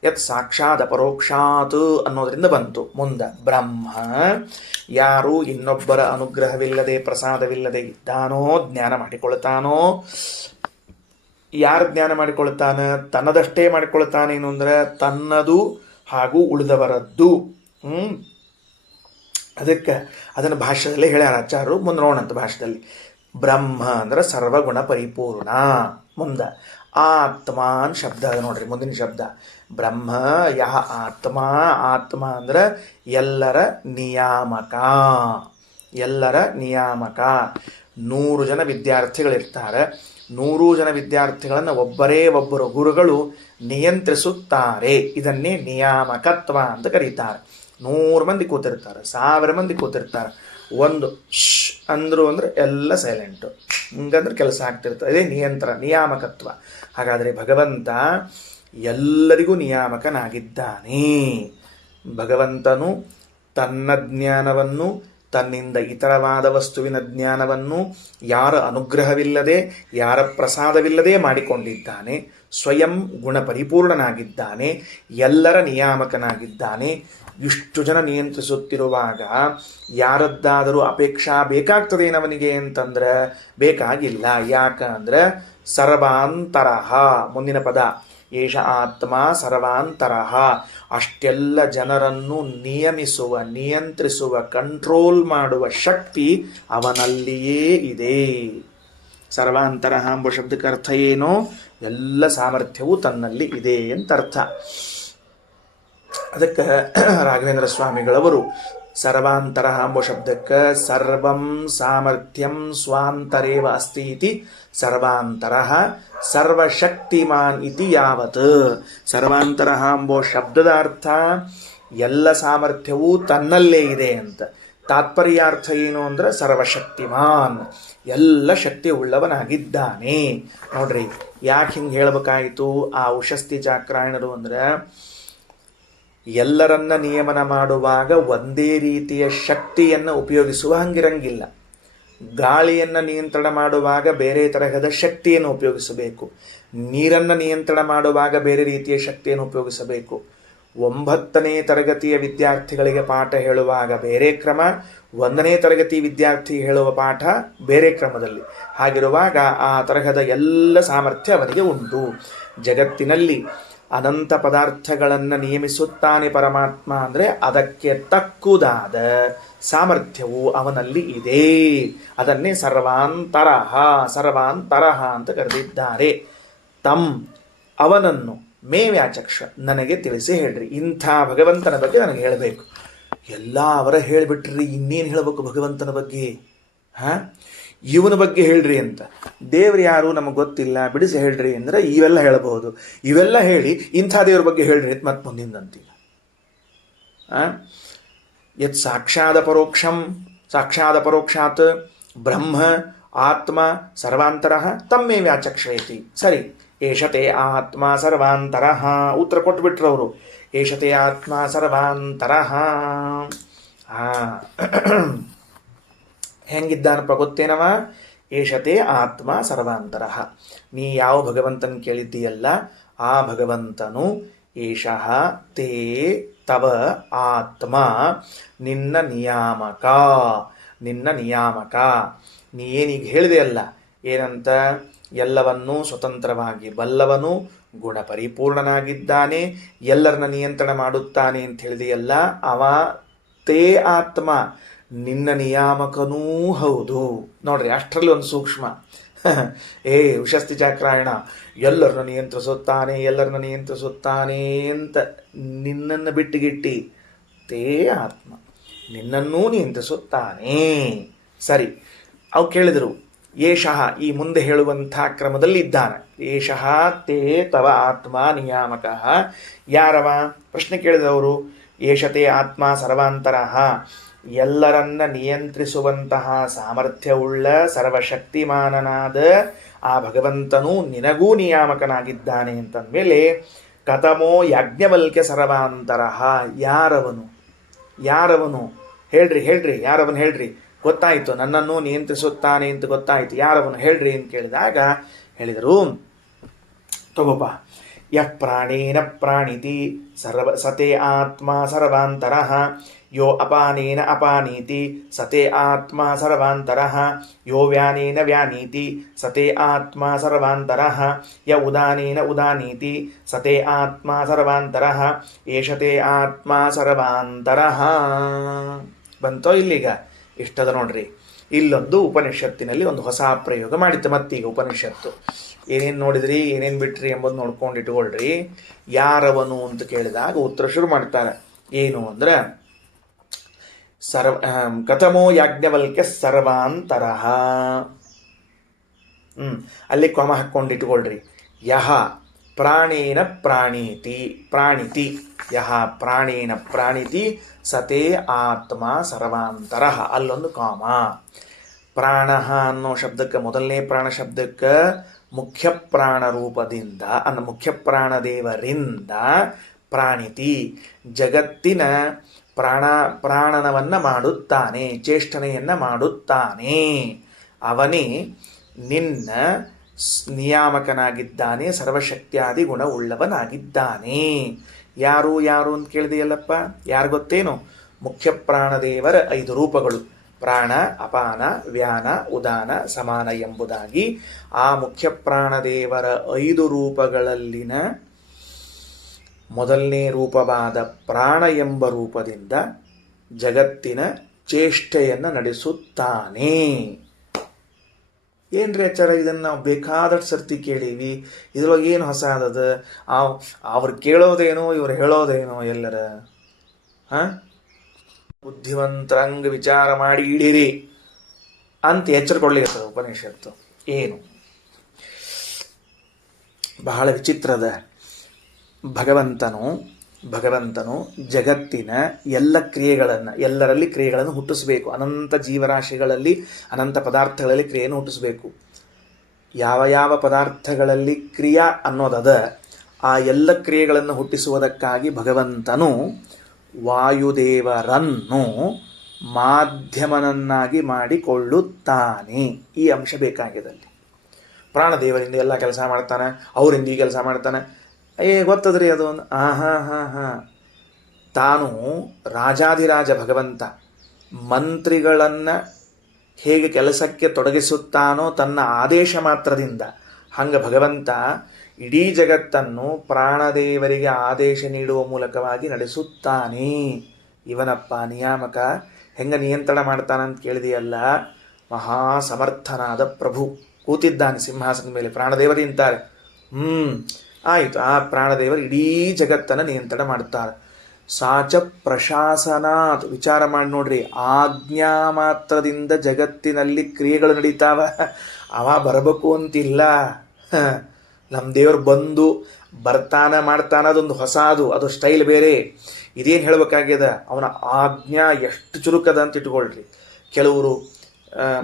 ಯತ್ ಸಾಕ್ಷಾತ್ ಅಪರೋಕ್ಷಾತ್ ಅನ್ನೋದರಿಂದ ಬಂತು. ಮುಂದೆ ಬ್ರಹ್ಮ ಯಾರು ಇನ್ನೊಬ್ಬರ ಅನುಗ್ರಹವಿಲ್ಲದೆ, ಪ್ರಸಾದವಿಲ್ಲದೆ ಇದ್ದಾನೋ, ಜ್ಞಾನ ಮಾಡಿಕೊಳ್ತಾನೋ. ಯಾರು ಜ್ಞಾನ ಮಾಡಿಕೊಳ್ತಾನೆ? ತನ್ನದಷ್ಟೇ ಮಾಡಿಕೊಳ್ತಾನೇನು ಅಂದ್ರೆ ತನ್ನದು ಹಾಗೂ ಉಳಿದವರದ್ದು. ಅದಕ್ಕೆ ಅದನ್ನು ಭಾಷ್ಯದಲ್ಲೇ ಹೇಳ್ಯಾರ ಆಚಾರ್ಯರು. ಮುಂದೆ ನೋಡಂತ ಭಾಷ್ಯದಲ್ಲಿ ಬ್ರಹ್ಮ ಅಂದ್ರೆ ಸರ್ವಗುಣ ಪರಿಪೂರ್ಣ. ಮುಂದೆ ಆತ್ಮಾನ್ ಶಬ್ದ ಅದ ನೋಡ್ರಿ, ಮುಂದಿನ ಶಬ್ದ ಬ್ರಹ್ಮ ಯಹ ಆತ್ಮ. ಆತ್ಮ ಅಂದ್ರೆ ಎಲ್ಲರ ನಿಯಾಮಕ. 100 ಜನ ವಿದ್ಯಾರ್ಥಿಗಳಿರ್ತಾರೆ. 100 ಜನ ವಿದ್ಯಾರ್ಥಿಗಳನ್ನು ಒಬ್ಬರು ಗುರುಗಳು ನಿಯಂತ್ರಿಸುತ್ತಾರೆ. ಇದನ್ನೇ ನಿಯಾಮಕತ್ವ ಅಂತ ಕರೀತಾರೆ. 100 ಮಂದಿ ಕೂತಿರ್ತಾರೆ, 1000 ಮಂದಿ ಕೂತಿರ್ತಾರೆ. ಒಂದು ಅಂದರು ಅಂದ್ರೆ ಎಲ್ಲ ಸೈಲೆಂಟು, ಹಿಂಗಂದ್ರೆ ಕೆಲಸ ಆಗ್ತಿರ್ತದೆ. ಇದೇ ನಿಯಾಮಕತ್ವ. ಹಾಗಾದರೆ ಭಗವಂತ ಎಲ್ಲರಿಗೂ ನಿಯಾಮಕನಾಗಿದ್ದಾನೆ. ಭಗವಂತನು ತನ್ನ ಜ್ಞಾನವನ್ನು, ತನ್ನಿಂದ ಇತರವಾದ ವಸ್ತುವಿನ ಜ್ಞಾನವನ್ನು ಯಾರ ಅನುಗ್ರಹವಿಲ್ಲದೆ, ಯಾರ ಪ್ರಸಾದವಿಲ್ಲದೆ ಮಾಡಿಕೊಂಡಿದ್ದಾನೆ. ಸ್ವಯಂ ಗುಣ ಪರಿಪೂರ್ಣನಾಗಿದ್ದಾನೆ, ಎಲ್ಲರ ನಿಯಾಮಕನಾಗಿದ್ದಾನೆ. ಇಷ್ಟು ಜನ ನಿಯಂತ್ರಿಸುತ್ತಿರುವಾಗ ಯಾರದ್ದಾದರೂ ಅಪೇಕ್ಷಾ ಬೇಕಾಗ್ತದೇನವನಿಗೆ ಅಂತಂದ್ರೆ ಬೇಕಾಗಿಲ್ಲ. ಯಾಕಂದ್ರೆ ಸರ್ವಾಂತರಃ, ಮುಂದಿನ ಪದ ಏಷ ಆತ್ಮ ಸರ್ವಾಂತರಃ. ಅಷ್ಟೆಲ್ಲ ಜನರನ್ನು ನಿಯಂತ್ರಿಸುವ, ಕಂಟ್ರೋಲ್ ಮಾಡುವ ಶಕ್ತಿ ಅವನಲ್ಲಿಯೇ ಇದೆ. ಸರ್ವಾಂತರಃ ಎಂಬ ಶಬ್ದಕ್ಕೆ ಅರ್ಥ ಏನು? ಎಲ್ಲ ಸಾಮರ್ಥ್ಯವೂ ತನ್ನಲ್ಲಿ ಇದೆ ಅಂತ ಅರ್ಥ. ಅದಕ್ಕೆ ರಾಘವೇಂದ್ರ ಸ್ವಾಮಿಗಳವರು ಸರ್ವಾಂತರಃ ಎಂಬ ಶಬ್ದಕ್ಕೆ ಸರ್ವಂ ಸಾಮರ್ಥ್ಯಂ ಸ್ವಾಂತರೇವ ಅಸ್ತಿ ಇತಿ ಸರ್ವಾಂತರಃ ಸರ್ವಶಕ್ತಿಮಾನ್ ಇತಿ ಯಾವತ್. ಸರ್ವಾಂತರಃ ಎಂಬ ಶಬ್ದದ ಅರ್ಥ ಎಲ್ಲ ಸಾಮರ್ಥ್ಯವೂ ತನ್ನಲ್ಲೇ ಇದೆ ಅಂತ. ತಾತ್ಪರ್ಯಾರ್ಥ ಏನು ಅಂದ್ರೆ ಸರ್ವಶಕ್ತಿಮಾನ್, ಎಲ್ಲ ಶಕ್ತಿ ಉಳ್ಳವನಾಗಿದ್ದಾನೆ. ನೋಡ್ರಿ, ಯಾಕೆ ಹಿಂಗೆ ಹೇಳ್ಬೇಕಾಯಿತು ಆ ಉಷಸ್ತಿ ಚಾಕ್ರಾಯಣರು ಅಂದ್ರೆ, ಎಲ್ಲರನ್ನ ನಿಯಮನ ಮಾಡುವಾಗ ಒಂದೇ ರೀತಿಯ ಶಕ್ತಿಯನ್ನು ಉಪಯೋಗಿಸುವ ಹಂಗಿರಂಗಿಲ್ಲ. ಗಾಳಿಯನ್ನು ನಿಯಂತ್ರಣ ಮಾಡುವಾಗ ಬೇರೆ ತರಹದ ಶಕ್ತಿಯನ್ನು ಉಪಯೋಗಿಸಬೇಕು. ನೀರನ್ನು ನಿಯಂತ್ರಣ ಮಾಡುವಾಗ ಬೇರೆ ರೀತಿಯ ಶಕ್ತಿಯನ್ನು ಉಪಯೋಗಿಸಬೇಕು. 9ನೇ ತರಗತಿಯ ವಿದ್ಯಾರ್ಥಿಗಳಿಗೆ ಪಾಠ ಹೇಳುವಾಗ ಬೇರೆ ಕ್ರಮ, 1ನೇ ತರಗತಿ ವಿದ್ಯಾರ್ಥಿ ಹೇಳುವ ಪಾಠ ಬೇರೆ ಕ್ರಮದಲ್ಲಿ. ಹಾಗಿರುವಾಗ ಆ ತರಹದ ಎಲ್ಲ ಸಾಮರ್ಥ್ಯ ಅವನಿಗೆ ಉಂಟು. ಜಗತ್ತಿನಲ್ಲಿ ಅನಂತ ಪದಾರ್ಥಗಳನ್ನು ನಿಯಮಿಸುತ್ತಾನೆ ಪರಮಾತ್ಮ ಅಂದರೆ ಅದಕ್ಕೆ ತಕ್ಕುದಾದ ಸಾಮರ್ಥ್ಯವು ಅವನಲ್ಲಿ ಇದೆ. ಅದನ್ನೇ ಸರ್ವಾಂತರಃ ಅಂತ ಕರೆದಿದ್ದಾರೆ. ಅವನನ್ನು ಮೇ ವ್ಯಾಚಕ್ಷ, ನನಗೆ ತಿಳಿಸಿ ಹೇಳ್ರಿ. ಇಂಥ ಭಗವಂತನ ಬಗ್ಗೆ ನನಗೆ ಹೇಳಬೇಕು. ಎಲ್ಲ ಅವರ ಹೇಳಿಬಿಟ್ರಿ, ಇನ್ನೇನು ಹೇಳಬೇಕು ಭಗವಂತನ ಬಗ್ಗೆ? ಇವನ ಬಗ್ಗೆ ಹೇಳ್ರಿ ಅಂತ. ದೇವ್ರು ಯಾರು ನಮಗೆ ಗೊತ್ತಿಲ್ಲ, ಬಿಡಿಸಿ ಹೇಳ್ರಿ ಅಂದರೆ ಇವೆಲ್ಲ ಹೇಳಬಹುದು. ಇವೆಲ್ಲ ಹೇಳಿ ಇಂಥ ದೇವ್ರ ಬಗ್ಗೆ ಹೇಳ್ರಿ ಅಂತ ಮತ್ತೆ ಮುಂದಿಂದಂತೀವಿ. ಯತ್ ಸಾಕ್ಷಾದ ಪರೋಕ್ಷಾತ್ ಬ್ರಹ್ಮ ಆತ್ಮ ಸರ್ವಾಂತರಃ ತಮ್ಮೇ ವ್ಯಾಚಕ್ಷಯತಿ. ಸರಿ, ಏಷತೆ ಆತ್ಮ ಸರ್ವಾಂತರಃ ಉತ್ತರ ಕೊಟ್ಬಿಟ್ರು ಅವರು. ಏಷತೆ ಆತ್ಮ ಸರ್ವಾಂತರಃ. ಹೆಂಗಿದ್ದಾನಪ್ಪ ಗೊತ್ತೇನವ? ಏಷತೆ ಆತ್ಮ ಸರ್ವಾಂತರಃ. ನೀ ಯಾವ ಭಗವಂತನ ಕೇಳಿದ್ದೀಯಲ್ಲ ಆ ಭಗವಂತನು ಏಷಃ ತೇ ತವ ಆತ್ಮ, ನಿನ್ನ ನಿಯಾಮಕ. ನೀ ಏನೀಗ ಹೇಳಿದೆ ಅಲ್ಲ, ಏನಂತ? ಎಲ್ಲವನ್ನೂ ಸ್ವತಂತ್ರವಾಗಿ ಬಲ್ಲವನು, ಗುಣ ಪರಿಪೂರ್ಣನಾಗಿದ್ದಾನೆ, ಎಲ್ಲರನ್ನ ನಿಯಂತ್ರಣ ಮಾಡುತ್ತಾನೆ ಅಂತ ಹೇಳಿದೆಯಲ್ಲ, ಅವ ತೇ ಆತ್ಮ, ನಿನ್ನ ನಿಯಾಮಕನೂ ಹೌದು. ನೋಡ್ರಿ, ಅಷ್ಟರಲ್ಲಿ ಒಂದು ಸೂಕ್ಷ್ಮ. ಏ ಉಷಸ್ತಿ ಚಾಕ್ರಾಯಣ, ಎಲ್ಲರನ್ನ ನಿಯಂತ್ರಿಸುತ್ತಾನೆ ಅಂತ ನಿನ್ನನ್ನು ಬಿಟ್ಟುಗಿಟ್ಟಿ ತೇ ಆತ್ಮ, ನಿನ್ನನ್ನೂ ನಿಯಂತ್ರಿಸುತ್ತಾನೆ. ಸರಿ, ಅವು ಕೇಳಿದರು, ಏಷಃ ಈ ಮುಂದೆ ಹೇಳುವಂಥ ಕ್ರಮದಲ್ಲಿ ಇದ್ದಾನೆ. ಏಷಃ ತೇ ತವ ಆತ್ಮ ನಿಯಾಮಕಃ. ಯಾರವ? ಪ್ರಶ್ನೆ ಕೇಳಿದವರು. ಏಷತೆ ಆತ್ಮ ಸರ್ವಾಂತರಃ, ಎಲ್ಲರನ್ನ ನಿಯಂತ್ರಿಸುವಂತಹ ಸಾಮರ್ಥ್ಯವುಳ್ಳ ಸರ್ವಶಕ್ತಿಮಾನನಾದ ಆ ಭಗವಂತನು ನಿನಗೂ ನಿಯಾಮಕನಾಗಿದ್ದಾನೆ ಅಂತಂದಮೇಲೆ, ಕಥಮೋ ಯಾಜ್ಞವಲ್ಕ್ಯ ಸರ್ವಾಂತರಃ. ಯಾರವನು ಹೇಳ್ರಿ ಯಾರವನು ಹೇಳ್ರಿ, ಗೊತ್ತಾಯಿತು ನನ್ನನ್ನು ನಿಯಂತ್ರಿಸುತ್ತಾನೆ ಅಂತ ಗೊತ್ತಾಯಿತು, ಯಾರವನು ಹೇಳ್ರಿ ಅಂತ ಕೇಳಿದಾಗ ಹೇಳಿದರು, ತಗೋಪ, ಯಃ ಪ್ರಾಣೇನ ಪ್ರಾಣಿತಿ ಸತೆ ಆತ್ಮ ಸರ್ವಾಂತರಃ, ಯೋ ಅಪಾನೇನ ಅಪಾನೀತಿ ಸತೆ ಆತ್ಮ ಸರ್ವಾಂತರಃ, ಯೋ ವ್ಯಾನೇನ ವ್ಯಾನೀತಿ ಸತೆ ಆತ್ಮ ಸರ್ವಾಂತರಃ, ಯ ಉದಾನೇನ ಉದಾನೀತಿ ಸತೆ ಆತ್ಮ ಸರ್ವಾಂತರಃ, ಏಷತೆ ಆತ್ಮ ಸರ್ವಾಂತರಃ. ಬಂತೋ ಇಲ್ಲಿಗ? ಇಷ್ಟದ ನೋಡ್ರಿ. ಇಲ್ಲೊಂದು ಉಪನಿಷತ್ತಿನಲ್ಲಿ ಒಂದು ಹೊಸ ಪ್ರಯೋಗ ಮಾಡಿತ್ತು. ಮತ್ತೀಗ ಉಪನಿಷತ್ತು ಏನೇನು ನೋಡಿದ್ರಿ, ಏನೇನು ಬಿಟ್ರಿ ಎಂಬುದು ನೋಡ್ಕೊಂಡು ಇಟ್ಕೊಳ್ರಿ. ಯಾರವನು ಅಂತ ಕೇಳಿದಾಗ ಉತ್ತರ ಶುರು ಮಾಡ್ತಾರೆ. ಏನು ಅಂದ್ರೆ, ಕಥಮೋ ಯಾಜ್ಞವಲ್ಕ್ಯ ಸರ್ವಾಂತರಃ. ಅಲ್ಲಿ ಕ್ರಮ ಹಾಕ್ಕೊಂಡಿಟ್ಕೊಳ್ರಿ. ಯಹ ಪ್ರಾಣೇನ ಪ್ರಾಣಿತಿ ಯಹ ಪ್ರಾಣೇನ ಪ್ರಾಣಿತಿ ಸತೇ ಆತ್ಮ ಸರ್ವಾಂತರಃ. ಅಲ್ಲೊಂದು ಕಾಮ. ಪ್ರಾಣ ಅನ್ನೋ ಶಬ್ದಕ್ಕೆ, ಮೊದಲನೇ ಪ್ರಾಣ ಶಬ್ದಕ್ಕೆ ಮುಖ್ಯ ಪ್ರಾಣ ರೂಪದಿಂದ ಮುಖ್ಯ ಪ್ರಾಣದೇವರಿಂದ ಪ್ರಾಣಿತಿ, ಜಗತ್ತಿನ ಪ್ರಾಣನವನ್ನು ಮಾಡುತ್ತಾನೆ, ಚೇಷ್ಟನೆಯನ್ನು ಮಾಡುತ್ತಾನೆ. ಅವನೇ ನಿನ್ನ ನಿಯಾಮಕನಾಗಿದ್ದಾನೆ, ಸರ್ವಶಕ್ತಿಯಾದಿ ಗುಣವುಳ್ಳವನಾಗಿದ್ದಾನೆ. ಯಾರು ಅಂತ ಕೇಳಿದೆಯಲ್ಲಪ್ಪ? ಯಾರು ಗೊತ್ತೇನು? ಮುಖ್ಯ ಪ್ರಾಣದೇವರ 5 ರೂಪಗಳು: ಪ್ರಾಣ, ಅಪಾನ, ವ್ಯಾನ, ಉದಾನ, ಸಮಾನ ಎಂಬುದಾಗಿ. ಆ ಮುಖ್ಯ ಪ್ರಾಣದೇವರ 5 ರೂಪಗಳಲ್ಲಿನ ಮೊದಲನೇ ರೂಪವಾದ ಪ್ರಾಣ ಎಂಬ ರೂಪದಿಂದ ಜಗತ್ತಿನ ಚೇಷ್ಟೆಯನ್ನು ನಡೆಸುತ್ತಾನೆ. ಏನ್ರಿ ಆಚಾರ, ಇದನ್ನು ನಾವು ಬೇಕಾದಷ್ಟು ಸರ್ತಿ ಕೇಳೀವಿ, ಇದ್ರೊಳಗೆ ಏನು ಹೊಸ ಅದದ? ಅವ್ರು ಕೇಳೋದೇನೋ ಇವ್ರು ಹೇಳೋದೇನೋ ಎಲ್ಲರ ಬುದ್ಧಿವಂತರಂಗ ವಿಚಾರ ಮಾಡಿ ಇಡೀರಿ ಅಂತ ಎಚ್ಚರಕೊಳ್ಳಿರ್ತದೆ ಉಪನಿಷತ್ತು. ಏನು ಬಹಳ ವಿಚಿತ್ರದ. ಭಗವಂತನು ಜಗತ್ತಿನ ಎಲ್ಲರಲ್ಲಿ ಕ್ರಿಯೆಗಳನ್ನು ಹುಟ್ಟಿಸಬೇಕು. ಅನಂತ ಜೀವರಾಶಿಗಳಲ್ಲಿ, ಅನಂತ ಪದಾರ್ಥಗಳಲ್ಲಿ ಕ್ರಿಯೆಯನ್ನು ಹುಟ್ಟಿಸಬೇಕು. ಯಾವ ಪದಾರ್ಥಗಳಲ್ಲಿ ಕ್ರಿಯಾ ಅನ್ನೋದದ, ಆ ಎಲ್ಲ ಕ್ರಿಯೆಗಳನ್ನು ಹುಟ್ಟಿಸುವುದಕ್ಕಾಗಿ ಭಗವಂತನು ವಾಯುದೇವರನ್ನು ಮಾಧ್ಯಮನನ್ನಾಗಿ ಮಾಡಿಕೊಳ್ಳುತ್ತಾನೆ. ಈ ಅಂಶ ಬೇಕಾಗಿದಲ್ಲಿ ಪ್ರಾಣದೇವರಿಂದ ಎಲ್ಲ ಕೆಲಸ ಮಾಡ್ತಾನೆ, ಅವರಿಂದ ಈ ಕೆಲಸ ಮಾಡ್ತಾನೆ. ಗೊತ್ತದ್ರಿ ಅದು. ತಾನು ರಾಜಾಧಿರಾಜ ಭಗವಂತ ಮಂತ್ರಿಗಳನ್ನು ಹೇಗೆ ಕೆಲಸಕ್ಕೆ ತೊಡಗಿಸುತ್ತಾನೋ ತನ್ನ ಆದೇಶ ಮಾತ್ರದಿಂದ, ಹಂಗೆ ಭಗವಂತ ಇಡೀ ಜಗತ್ತನ್ನು ಪ್ರಾಣದೇವರಿಗೆ ಆದೇಶ ನೀಡುವ ಮೂಲಕವಾಗಿ ನಡೆಸುತ್ತಾನೆ. ಇವನಪ್ಪ ನಿಯಾಮಕ. ಹೆಂಗೆ ನಿಯಂತ್ರಣ ಮಾಡ್ತಾನಂತ ಕೇಳಿದೆಯಲ್ಲ? ಮಹಾ ಸಮರ್ಥನಾದ ಪ್ರಭು ಕೂತಿದ್ದಾನೆ ಸಿಂಹಾಸನದ ಮೇಲೆ. ಪ್ರಾಣದೇವರು ನಿಂತಾರೆ. ಆಯಿತು, ಆ ಪ್ರಾಣದೇವರು ಇಡೀ ಜಗತ್ತನ್ನು ನಿಯಂತ್ರಣ ಮಾಡ್ತಾರೆ. ಸಾಚ ಪ್ರಶಾಸನಾತ್. ವಿಚಾರ ಮಾಡಿ ನೋಡ್ರಿ, ಆಜ್ಞಾ ಮಾತ್ರದಿಂದ ಜಗತ್ತಿನಲ್ಲಿ ಕ್ರಿಯೆಗಳು ನಡೀತಾವ. ಅವ ಬರಬೇಕು ಅಂತಿಲ್ಲ. ನಮ್ಮ ದೇವರು ಬರ್ತಾನ ಮಾಡ್ತಾನ, ಅದೊಂದು ಹೊಸದು, ಅದು ಸ್ಟೈಲ್ ಬೇರೆ. ಇದೇನು ಹೇಳಬೇಕಾಗ್ಯದ? ಅವನ ಆಜ್ಞಾ ಎಷ್ಟು ಚುರುಕದ ಅಂತ ಇಟ್ಕೊಳ್ರಿ. ಕೆಲವರು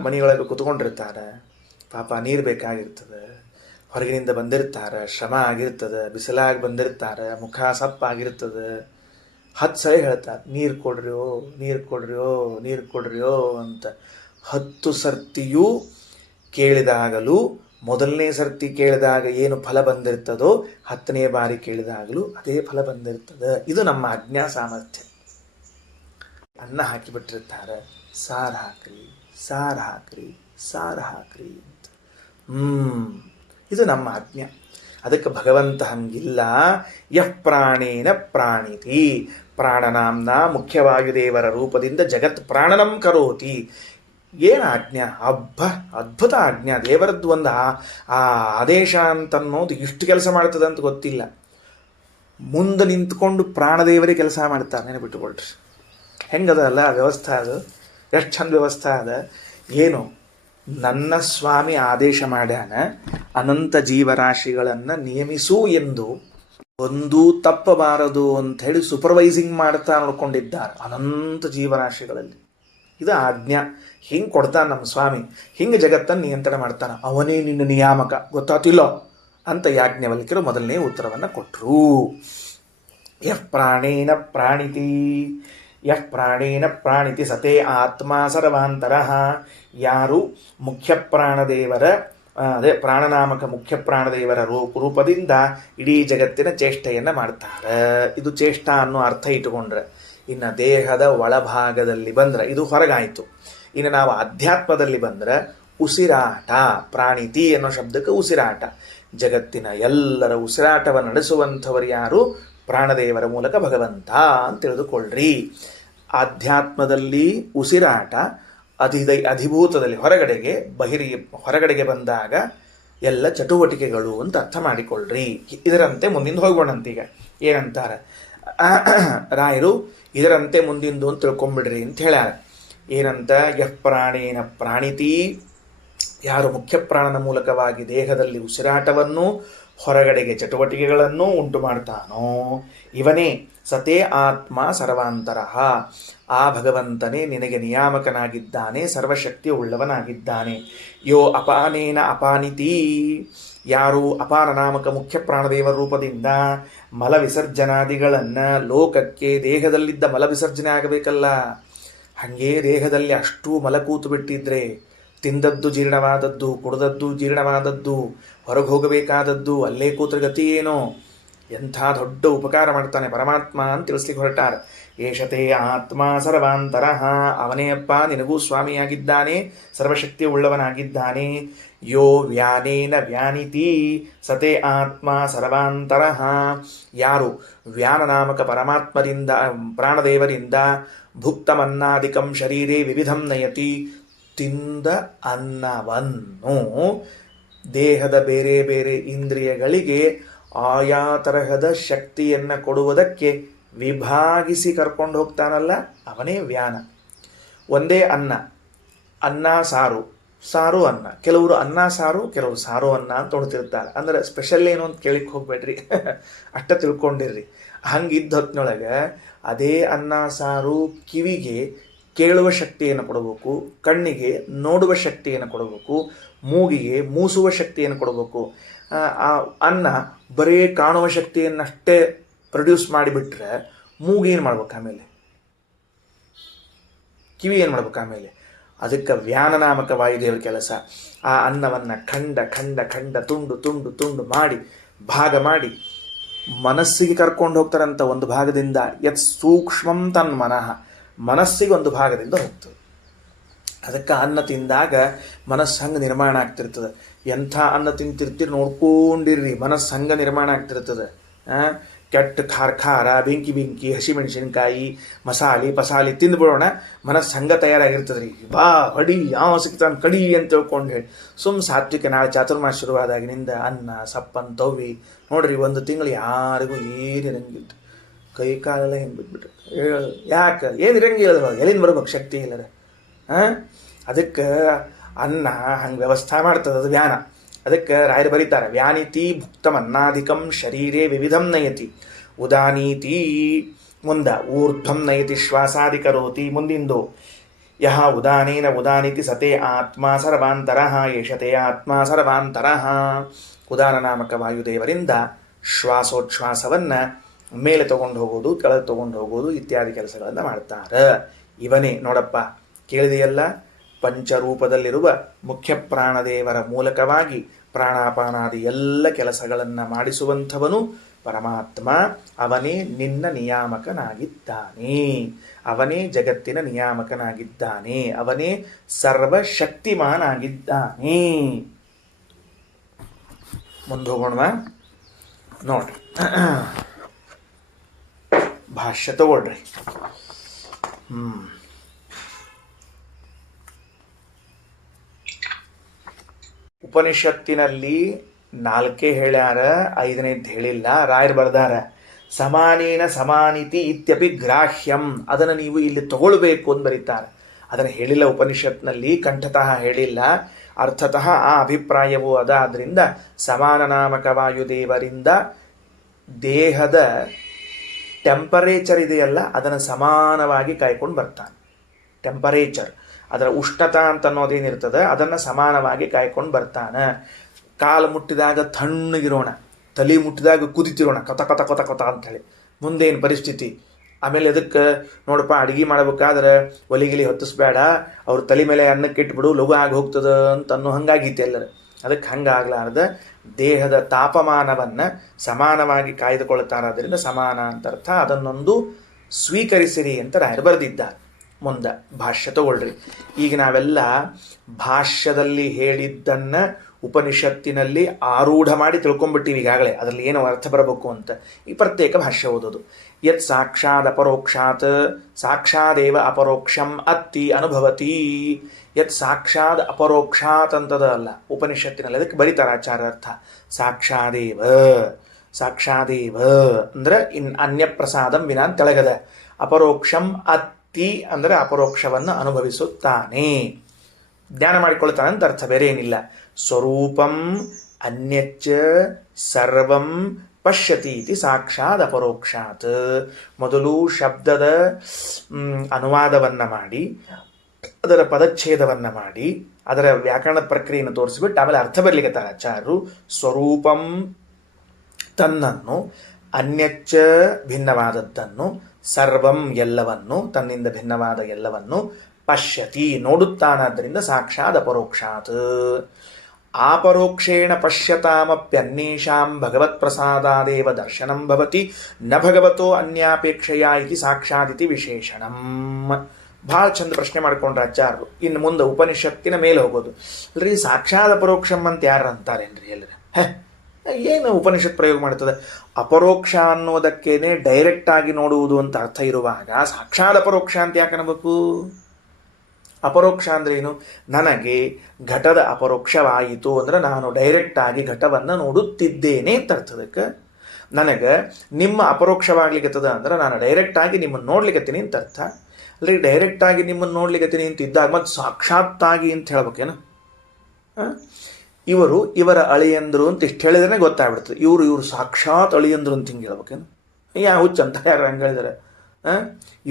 ಮನೆಯೊಳಗೆ ಕುತ್ಕೊಂಡಿರ್ತಾರೆ, ಪಾಪ ನೀರು ಬೇಕಾಗಿರ್ತದೆ, ಹೊರಗಿನಿಂದ ಬಂದಿರ್ತಾರೆ, ಶ್ರಮ ಆಗಿರ್ತದೆ, ಬಿಸಿಲಾಗಿ ಬಂದಿರ್ತಾರೆ, ಮುಖ ಸಪ್ಪಾಗಿರ್ತದೆ. 10 ಸಲ ಹೇಳ್ತಾರೆ, ನೀರು ಕೊಡ್ರಿಯೋ ಅಂತ. 10 ಸರ್ತಿಯೂ ಕೇಳಿದಾಗಲೂ, ಮೊದಲನೇ ಸರ್ತಿ ಕೇಳಿದಾಗ ಏನು ಫಲ ಬಂದಿರ್ತದೋ 10ನೇ ಬಾರಿ ಕೇಳಿದಾಗಲೂ ಅದೇ ಫಲ ಬಂದಿರ್ತದೆ. ಇದು ನಮ್ಮ ಆಜ್ಞಾ ಸಾಮರ್ಥ್ಯ. ಅನ್ನ ಹಾಕಿಬಿಟ್ಟಿರ್ತಾರೆ, ಸಾರು ಹಾಕ್ರಿ ಅಂತ. ಇದು ನಮ್ಮ ಆಜ್ಞಾ. ಅದಕ್ಕೆ ಭಗವಂತ ಹಂಗಿಲ್ಲ. ಯಃ ಪ್ರಾಣೇನ ಪ್ರಾಣಿತಿ. ಪ್ರಾಣನಾಂನ ಮುಖ್ಯವಾಯುದೇವರ ರೂಪದಿಂದ ಜಗತ್ ಪ್ರಾಣನಂ ಕರೋತಿ. ಏನು ಆಜ್ಞಾ, ಅದ್ಭುತ ಆಜ್ಞಾ, ದೇವರದ್ದು ಒಂದು ಆ ಆದೇಶ ಅಂತನ್ನೋದು ಇಷ್ಟು ಕೆಲಸ ಮಾಡ್ತದೆ ಅಂತ ಗೊತ್ತಿಲ್ಲ. ಮುಂದೆ ನಿಂತ್ಕೊಂಡು ಪ್ರಾಣದೇವರೇ ಕೆಲಸ ಮಾಡ್ತಾರೆ, ನೆನಪಿಟ್ಟುಕೊಳ್ರಿ. ಹೆಂಗದ ಅಲ್ಲ ವ್ಯವಸ್ಥೆ, ಅದು ಎಷ್ಟು ಚಂದ ವ್ಯವಸ್ಥೆ ಅದ. ಏನು, ನನ್ನ ಸ್ವಾಮಿ ಆದೇಶ ಮಾಡ್ಯಾನ, ಅನಂತ ಜೀವರಾಶಿಗಳನ್ನು ನಿಯಮಿಸು ಎಂದು, ಒಂದೂ ತಪ್ಪಬಾರದು ಅಂಥೇಳಿ ಸೂಪರ್ವೈಸಿಂಗ್ ಮಾಡ್ತಾ ನೋಡ್ಕೊಂಡಿದ್ದಾರೆ ಅನಂತ ಜೀವರಾಶಿಗಳಲ್ಲಿ. ಇದು ಆಜ್ಞಾ. ಹಿಂಗೆ ಕೊಡ್ತಾನೆ ನಮ್ಮ ಸ್ವಾಮಿ, ಹಿಂಗೆ ಜಗತ್ತನ್ನು ನಿಯಂತ್ರಣ ಮಾಡ್ತಾನೆ. ಅವನೇ ನಿನ್ನ ನಿಯಾಮಕ, ಗೊತ್ತಾತಿಲ್ಲೋ ಅಂತ ಯಾಜ್ಞವಲ್ಕ್ಯರು ಮೊದಲನೇ ಉತ್ತರವನ್ನು ಕೊಟ್ಟರು. ಯಃ ಪ್ರಾಣೇನ ಪ್ರಾಣಿತಿ ಸತೇ ಆತ್ಮ ಸರ್ವಾಂತರಃ. ಯಾರು ಮುಖ್ಯ ಪ್ರಾಣದೇವರ ಪ್ರಾಣನಾಮಕ ಮುಖ್ಯ ಪ್ರಾಣದೇವರ ರೂಪದಿಂದ ಇಡೀ ಜಗತ್ತಿನ ಚೇಷ್ಟೆಯನ್ನು ಮಾಡ್ತಾರೆ. ಇದು ಚೇಷ್ಟ ಅನ್ನೋ ಅರ್ಥ ಇಟ್ಟುಕೊಂಡ್ರೆ. ಇನ್ನು ದೇಹದ ಒಳಭಾಗದಲ್ಲಿ ಬಂದ್ರೆ ಇದು ಹೊರಗಾಯಿತು. ಇನ್ನು ನಾವು ಅಧ್ಯಾತ್ಮದಲ್ಲಿ ಬಂದ್ರೆ ಉಸಿರಾಟ, ಪ್ರಾಣಿತಿ ಅನ್ನೋ ಶಬ್ದಕ್ಕೆ ಉಸಿರಾಟ. ಜಗತ್ತಿನ ಎಲ್ಲರ ಉಸಿರಾಟವನ್ನು ನಡೆಸುವಂಥವರು ಯಾರು? ಪ್ರಾಣದೇವರ ಮೂಲಕ ಭಗವಂತ ಅಂತ ತಿಳಿದುಕೊಳ್ಳ್ರಿ. ಆಧ್ಯಾತ್ಮದಲ್ಲಿ ಉಸಿರಾಟ, ಅಧಿಭೂತದಲ್ಲಿ ಹೊರಗಡೆಗೆ ಬಂದಾಗ ಎಲ್ಲ ಚಟುವಟಿಕೆಗಳು ಅಂತ ಅರ್ಥ ಮಾಡಿಕೊಳ್ಳ್ರಿ. ಇದರಂತೆ ಮುಂದಿಂದ ಹೋಗೋಣಂತೀಗ. ಏನಂತಾರೆ ರಾಯರು? ಇದರಂತೆ ಮುಂದಿಂದು ಅಂತ ತಿಳ್ಕೊಂಬಿಡ್ರಿ ಅಂತ ಹೇಳ್ಯಾರ. ಏನಂತ? ಯಃ ಪ್ರಾಣೇನ ಪ್ರಾಣಿತಿ, ಯಾರು ಮುಖ್ಯ ಪ್ರಾಣನ ಮೂಲಕವಾಗಿ ದೇಹದಲ್ಲಿ ಉಸಿರಾಟವನ್ನು ಹೊರಗಡೆಗೆ ಚಟುವಟಿಕೆಗಳನ್ನು ಉಂಟು ಮಾಡ್ತಾನೋ ಇವನೇ ಸತೇ ಆತ್ಮ ಸರ್ವಾಂತರಃ. ಆ ಭಗವಂತನೇ ನಿನಗೆ ನಿಯಾಮಕನಾಗಿದ್ದಾನೆ, ಸರ್ವಶಕ್ತಿ ಉಳ್ಳವನಾಗಿದ್ದಾನೆ. ಯೋ ಅಪಾನೇನ ಅಪಾನಿತಿ, ಯಾರು ಅಪಾನ ನಾಮಕ ಮುಖ್ಯ ಪ್ರಾಣದೇವರ ರೂಪದಿಂದ ಮಲ ವಿಸರ್ಜನಾದಿಗಳನ್ನು ಲೋಕಕ್ಕೆ, ದೇಹದಲ್ಲಿದ್ದ ಮಲ ವಿಸರ್ಜನೆ ಆಗಬೇಕಲ್ಲ, ಹಾಗೆ ದೇಹದಲ್ಲಿ ಅಷ್ಟು ಮಲ ಕೂತು ಬಿಟ್ಟಿದ್ರೆ, ತಿಂದದ್ದು ಜೀರ್ಣವಾದದ್ದು, ಕುಡಿದದ್ದು ಜೀರ್ಣವಾದದ್ದು, ಹೊರಗೆ ಹೋಗಬೇಕಾದದ್ದು, ಅಲ್ಲೇ ಕೂತ್ರ ಗತಿ ಏನೋ. ಎಂಥ ದೊಡ್ಡ ಉಪಕಾರ ಮಾಡ್ತಾನೆ ಪರಮಾತ್ಮ ಅಂತ ತಿಳಿಸ್ಲಿಕ್ಕೆ ಹೊರಟಾರ. ಏಷತೆ ಆತ್ಮ ಸರ್ವಾಂತರಃ, ಅವನೇ ಅಪ್ಪ ನಿನಗೂ ಸ್ವಾಮಿಯಾಗಿದ್ದಾನೆ, ಸರ್ವಶಕ್ತಿ ಉಳ್ಳವನಾಗಿದ್ದಾನೆ. ಯೋ ವ್ಯಾನೇನ ವ್ಯಾನಿತಿ ಸತೆ ಆತ್ಮ ಸರ್ವಾಂತರಃ, ಯಾರು ವ್ಯಾನ ನಾಮಕ ಪರಮಾತ್ಮರಿಂದ ಪ್ರಾಣದೇವರಿಂದ ಭುಕ್ತಮನ್ನಾದಿಕಂ ಶರೀರೇ ವಿವಿಧಂ ನಯತಿ, ತಿಂದ ಅನ್ನವನ್ನು ದೇಹದ ಬೇರೆ ಬೇರೆ ಇಂದ್ರಿಯಗಳಿಗೆ ಆಯಾ ತರಹದ ಶಕ್ತಿಯನ್ನು ಕೊಡುವುದಕ್ಕೆ ವಿಭಾಗಿಸಿ ಕರ್ಕೊಂಡು ಹೋಗ್ತಾನಲ್ಲ, ಅವನೇ ವ್ಯಾನ. ಒಂದೇ ಅನ್ನ ಸಾರು, ಸಾರು ಅನ್ನ. ಕೆಲವರು ಅನ್ನ ಸಾರು, ಕೆಲವರು ಸಾರು ಅನ್ನ ಅಂತ ತೊಡ್ತಿರ್ತಾರೆ. ಅಂದ್ರೆ ಸ್ಪೆಷಲ್ ಏನು ಅಂತ ಕೇಳಿಕ್ಕೆ ಹೋಗ್ಬೇಡ್ರಿ, ಅಷ್ಟ ತಿಳ್ಕೊಂಡಿರ್ರಿ. ಹಂಗಿದ್ದ ಹೊತ್ತಿನೊಳಗೆ ಅದೇ ಅನ್ನ ಸಾರು ಕಿವಿಗೆ ಕೇಳುವ ಶಕ್ತಿಯನ್ನು ಕೊಡಬೇಕು, ಕಣ್ಣಿಗೆ ನೋಡುವ ಶಕ್ತಿಯನ್ನು ಕೊಡಬೇಕು, ಮೂಗಿಗೆ ಮೂಸುವ ಶಕ್ತಿಯನ್ನು ಕೊಡಬೇಕು. ಆ ಅನ್ನ ಬರೀ ಕಾಣುವ ಶಕ್ತಿಯನ್ನಷ್ಟೇ ಪ್ರೊಡ್ಯೂಸ್ ಮಾಡಿಬಿಟ್ರೆ ಮೂಗೇನು ಮಾಡ್ಬೇಕು, ಆಮೇಲೆ ಕಿವಿ ಏನು ಮಾಡ್ಬೇಕು ಆಮೇಲೆ? ಅದಕ್ಕೆ ವ್ಯಾನನಾಮಕ ವಾಯುದೇವರ ಕೆಲಸ. ಆ ಅನ್ನವನ್ನು ಖಂಡ ಖಂಡ ಖಂಡ ತುಂಡು ತುಂಡು ತುಂಡು ಮಾಡಿ ಭಾಗ ಮಾಡಿ ಮನಸ್ಸಿಗೆ ಕರ್ಕೊಂಡು ಹೋಗ್ತಾರಂತ. ಒಂದು ಭಾಗದಿಂದ ಯತ್ ಸೂಕ್ಷ್ಮಂ ತನ್ಮನಃ, ಮನಸ್ಸಿಗೆ ಒಂದು ಭಾಗದಿಂದ ಹೋಗ್ತದೆ. ಅದಕ್ಕೆ ಅನ್ನ ತಿಂದಾಗ ಮನಸ್ಸು ಹಂಗೆ ನಿರ್ಮಾಣ ಆಗ್ತಿರ್ತದೆ. ಎಂಥ ಅನ್ನ ತಿಂತಿರ್ತೀರಿ ನೋಡ್ಕೊಂಡಿರ್ರಿ, ಮನಸ್ಸು ಹಂಗೆ ನಿರ್ಮಾಣ ಆಗ್ತಿರ್ತದೆ. ಕೆಟ್ಟ ಖಾರ, ಬೆಂಕಿ, ಹಸಿಮೆಣಸಿನ್ಕಾಯಿ, ಮಸಾಲಿ ತಿಂದುಬಿಡೋಣ, ಮನಸ್ಸು ಹಂಗೆ ತಯಾರಾಗಿರ್ತದೆ ರೀ. ಬಾ ಹೊಡಿ, ಯಾವ ಸಿಗ್ತಾನೆ ಕಡಿ ಅಂತ ತಿಳ್ಕೊಂಡು ಹೇಳಿ ಸಾತ್ವಿಕ. ನಾಳೆ ಚಾತುರ್ಮಾಸ ಶುರುವಾದಾಗಿನಿಂದ ಅನ್ನ ಸಪ್ಪನ್ನು ತವ್ವಿ ನೋಡ್ರಿ, ಒಂದು ತಿಂಗಳು ಯಾರಿಗೂ ಏನಿರಂಗಿಲ್ಲ, ಕೈ ಕಾಲೆಲ್ಲ ಹೆಂಗೆ ಬಿಟ್ಬಿಟ್ರೆ. ಯಾಕೆ ಏನು ಇರಂಗಿಲ್ಲ, ಎಲ್ಲಿಂದ ಬರ್ಬೇಕು ಶಕ್ತಿ ಇಲ್ಲದ. ಅದಕ್ಕೆ ಅನ್ನ ಹಂಗೆ ವ್ಯವಸ್ಥೆ ಮಾಡ್ತದೆ, ಅದು ವ್ಯಾನ. ಅದಕ್ಕೆ ರಾಯರು ಬರೀತಾರೆ, ವ್ಯಾನಿತಿ ಭುಕ್ತಮನ್ನಾಧಿಕಂ ಶರೀರೇ ವಿವಿಧಂ ನಯತಿ, ಉದಾನೀತಿ ಮುಂದ ಊರ್ಧ್ವಂ ನಯತಿ ಶ್ವಾಸಾದಿ ಕರೋತಿ. ಮುಂದಿಂದು ಯಹ ಉದಾನೇನ ಉದಾನಿತಿ ಸತೆ ಆತ್ಮ ಸರ್ವಾಂತರಃ, ಏಷತೆ ಆತ್ಮ ಸರ್ವಾಂತರಃ. ಉದಾನ ನಾಮಕ ವಾಯುದೇವರಿಂದ ಶ್ವಾಸೋಚ್ಛ್ವಾಸವನ್ನು ಮೇಲೆ ತಗೊಂಡು ಹೋಗೋದು, ಕೆಳಗೆ ತಗೊಂಡು ಹೋಗೋದು ಇತ್ಯಾದಿ ಕೆಲಸಗಳನ್ನು ಮಾಡ್ತಾರೆ. ಇವನೇ ನೋಡಪ್ಪ, ಕೇಳಿದೆಯಲ್ಲ, ಪಂಚರೂಪದಲ್ಲಿರುವ ಮುಖ್ಯ ಪ್ರಾಣದೇವರ ಮೂಲಕವಾಗಿ ಪ್ರಾಣಾಪಾನಾದಿ ಎಲ್ಲ ಕೆಲಸಗಳನ್ನು ಮಾಡಿಸುವಂಥವನು ಪರಮಾತ್ಮ. ಅವನೇ ನಿನ್ನ ನಿಯಾಮಕನಾಗಿದ್ದಾನೆ, ಅವನೇ ಜಗತ್ತಿನ ನಿಯಾಮಕನಾಗಿದ್ದಾನೆ, ಅವನೇ ಸರ್ವಶಕ್ತಿಮಾನಾಗಿದ್ದಾನೆ. ಮುಂದೆ ಹೋಗೋಣ ನೋಡ್ರಿ. ಭಾಷ್ಯ ತಗೊಳ್ರಿ. ಉಪನಿಷತ್ತಿನಲ್ಲಿ 4 ಹೇಳ್ಯಾರ, 5ನೇದ್ದು ಹೇಳಿಲ್ಲ. ರಾಯರು ಬರ್ದಾರ ಸಮಾನೇನ ಸಮಾನಿತಿ ಇತ್ಯಪಿ ಗ್ರಾಹ್ಯಂ, ಅದನ್ನು ನೀವು ಇಲ್ಲಿ ತಗೊಳ್ಬೇಕು ಅಂತ ಬರೀತಾರೆ. ಅದನ್ನು ಹೇಳಿಲ್ಲ ಉಪನಿಷತ್ನಲ್ಲಿ, ಕಂಠತಃ ಹೇಳಿಲ್ಲ, ಅರ್ಥತಃ ಆ ಅಭಿಪ್ರಾಯವೂ ಅದ. ಆದ್ದರಿಂದ ಸಮಾನ ನಾಮಕ ವಾಯುದೇವರಿಂದ ದೇಹದ ಟೆಂಪರೇಚರ್ ಇದೆಯಲ್ಲ ಅದನ್ನು ಸಮಾನವಾಗಿ ಕಾಯ್ಕೊಂಡು ಬರ್ತಾನೆ. ಟೆಂಪರೇಚರ್, ಅದರ ಉಷ್ಣತಾ ಅಂತ ಅನ್ನೋದೇನಿರ್ತದೆ ಅದನ್ನು ಸಮಾನವಾಗಿ ಕಾಯ್ಕೊಂಡು ಬರ್ತಾನೆ. ಕಾಲು ಮುಟ್ಟಿದಾಗ ತಣ್ಣಗಿರೋಣ, ತಲೆ ಮುಟ್ಟಿದಾಗ ಕುದಿತಿರೋಣ, ಕೊತ ಕೊತ ಕೊತ ಕೊತ ಅಂಥೇಳಿ. ಮುಂದೇನು ಪರಿಸ್ಥಿತಿ? ಆಮೇಲೆ ಅದಕ್ಕೆ ನೋಡಪ್ಪ, ಅಡುಗೆ ಮಾಡ್ಬೇಕಾದ್ರೆ ಒಲಿಗಿಲಿ ಹೊತ್ತಿಸ್ಬೇಡ, ಅವ್ರ ತಲೆ ಮೇಲೆ ಅನ್ನಕ್ಕೆ ಇಟ್ಬಿಡು, ಲಘು ಆಗಿ ಹೋಗ್ತದೆ ಅಂತ ಅನ್ನೋ ಹಂಗಾಗೈತೆ ಎಲ್ಲರೂ. ಅದಕ್ಕೆ ಹಂಗಾಗ್ಲಾರ್ದ ದೇಹದ ತಾಪಮಾನವನ್ನು ಸಮಾನವಾಗಿ ಕಾಯ್ದುಕೊಳ್ತಾರಾದ್ರಿಂದ ಸಮಾನ ಅಂತ ಅರ್ಥ. ಅದನ್ನೊಂದು ಸ್ವೀಕರಿಸಿರಿ ಅಂತ ರಾಯರು ಬರೆದಿದ್ದಾರೆ. ಮುಂದೆ ಭಾಷ್ಯ ತಗೊಳ್ರಿ. ಈಗ ನಾವೆಲ್ಲ ಭಾಷ್ಯದಲ್ಲಿ ಹೇಳಿದ್ದನ್ನು ಉಪನಿಷತ್ತಿನಲ್ಲಿ ಆರೂಢ ಮಾಡಿ ತಿಳ್ಕೊಂಡ್ಬಿಟ್ಟಿವಿ ಈಗಾಗಲೇ, ಅದರಲ್ಲಿ ಏನೋ ಅರ್ಥ ಬರಬೇಕು ಅಂತ. ಈ ಪ್ರತ್ಯೇಕ ಭಾಷ್ಯ ಓದೋದು. ಯತ್ ಸಾಕ್ಷಾತ್ ಅಪರೋಕ್ಷಾತ್ ಸಾಕ್ಷಾದೇವ ಅಪರೋಕ್ಷಂ ಅತ್ತಿ ಅನುಭವತಿ. ಯತ್ ಸಾಕ್ಷಾತ್ ಅಪರೋಕ್ಷಾತ್ ಅಂತದ ಅಲ್ಲ ಉಪನಿಷತ್ತಿನಲ್ಲಿ, ಅದಕ್ಕೆ ಬರೀತಾರೆ ಆಚಾರ್ಯ ಅರ್ಥ. ಸಾಕ್ಷಾದೇವ, ಸಾಕ್ಷಾದೇವ ಅಂದರೆ ಅನ್ಯಪ್ರಸಾದಂ ವಿನಾ ತೆಳಗದ. ಅಪರೋಕ್ಷಂ ಅತ್ತಿ ಅಂದರೆ ಅಪರೋಕ್ಷವನ್ನು ಅನುಭವಿಸುತ್ತಾನೆ, ಜ್ಞಾನ ಮಾಡಿಕೊಳ್ತಾನೆ ಅಂತ ಅರ್ಥ, ಬೇರೆ ಏನಿಲ್ಲ. ಸ್ವರೂಪಂ ಅನ್ಯಚ್ಚ ಸರ್ವಂ ಪಶ್ಯತಿ ಇತಿ ಸಾಕ್ಷಾತ್ ಅಪರೋಕ್ಷಾತ್. ಮೊದಲು ಶಬ್ದದ ಅನುವಾದವನ್ನು ಮಾಡಿ, ಅದರ ಪದಚ್ಛೇದವನ್ನು ಮಾಡಿ, ಅದರ ವ್ಯಾಕರಣ ಪ್ರಕ್ರಿಯೆಯನ್ನು ತೋರಿಸಿಬಿಟ್ಟು ಆಮೇಲೆ ಅರ್ಥ ಬರಲಿಕ್ಕೆ ಆಚಾರ್ಯರು. ಸ್ವರೂಪಂ ತನ್ನನ್ನು, ಅನ್ಯಚ್ಚ ಭಿನ್ನವಾದದ್ದನ್ನು, ಸರ್ವಂ ಎಲ್ಲವನ್ನು, ತನ್ನಿಂದ ಭಿನ್ನವಾದ ಎಲ್ಲವನ್ನು, ಪಶ್ಯತಿ ನೋಡುತ್ತಾನಾದ್ದರಿಂದ ಸಾಕ್ಷಾತ್ ಅಪರೋಕ್ಷಾತ್. ಆಪರೋಕ್ಷೇಣ ಪಶ್ಯತಾಮಪ್ಯನ್ಯೇಷಾಂ ಭಗವತ್ ಪ್ರಸಾದಾದೇವ ದರ್ಶನಂ ಭವತಿ ನ ಭಗವತೋ ಅನ್ಯಾಪೇಕ್ಷೆಯ ಇತಿ ಸಾಕ್ಷಾದಿತಿ ವಿಶೇಷಣಂ. ಭಾಳ ಚಂದ ಪ್ರಶ್ನೆ ಮಾಡ್ಕೊಂಡ್ರೆ ಆಚಾರ್ಯರು. ಇನ್ನು ಮುಂದೆ ಉಪನಿಷತ್ತಿನ ಮೇಲೆ ಹೋಗೋದು. ಅಲ್ರಿ ಸಾಕ್ಷಾತ್ ಅಪರೋಕ್ಷಂ ಅಂತ ಯಾರು ಅಂತಾರೇನ್ರಿ ಎಲ್ಲರ? ಏನು ಉಪನಿಷತ್ ಪ್ರಯೋಗ ಮಾಡ್ತದೆ? ಅಪರೋಕ್ಷ ಅನ್ನೋದಕ್ಕೇನೆ ಡೈರೆಕ್ಟ್ ಆಗಿ ನೋಡುವುದು ಅಂತ ಅರ್ಥ ಇರುವಾಗ ಸಾಕ್ಷಾತ್ ಅಪರೋಕ್ಷ ಅಂತ ಯಾಕೆ ಅನ್ನಬೇಕು? ಅಪರೋಕ್ಷ ಅಂದ್ರೆ ಏನು? ನನಗೆ ಘಟದ ಅಪರೋಕ್ಷವಾಯಿತು ಅಂದ್ರೆ ನಾನು ಡೈರೆಕ್ಟಾಗಿ ಘಟವನ್ನು ನೋಡುತ್ತಿದ್ದೇನೆ ಅಂತ ಅರ್ಥದಕ್ಕೆ. ನನಗೆ ನಿಮ್ಮ ಅಪರೋಕ್ಷವಾಗ್ಲಿಕ್ಕತ್ತದ ಅಂದ್ರೆ ನಾನು ಡೈರೆಕ್ಟಾಗಿ ನಿಮ್ಮನ್ನು ನೋಡ್ಲಿಕ್ಕತ್ತೀನಿ ಅಂತ ಅರ್ಥ. ಅಲ್ರಿ ಡೈರೆಕ್ಟಾಗಿ ನಿಮ್ಮನ್ನು ನೋಡ್ಲಿಕ್ಕತ್ತೀನಿ ಅಂತ ಇದ್ದಾಗ ಮತ್ತೆ ಸಾಕ್ಷಾತ್ತಾಗಿ ಅಂತ ಹೇಳ್ಬೇಕೇನು? ಇವರ ಅಳಿಯಂದ್ರು ಅಂತ ಇಷ್ಟು ಹೇಳಿದ್ರೆ ಗೊತ್ತಾಗ್ಬಿಡ್ತದೆ. ಇವರು ಸಾಕ್ಷಾತ್ ಅಳಿಯಂದ್ರು ಅಂತ ಹಿಂಗೆ ಹೇಳ್ಬೇಕೇನು? ಯಾವ ಹುಚ್ಚ ಅಂತ ಯಾರು ಹಂಗೆ ಹೇಳಿದಾರೆ?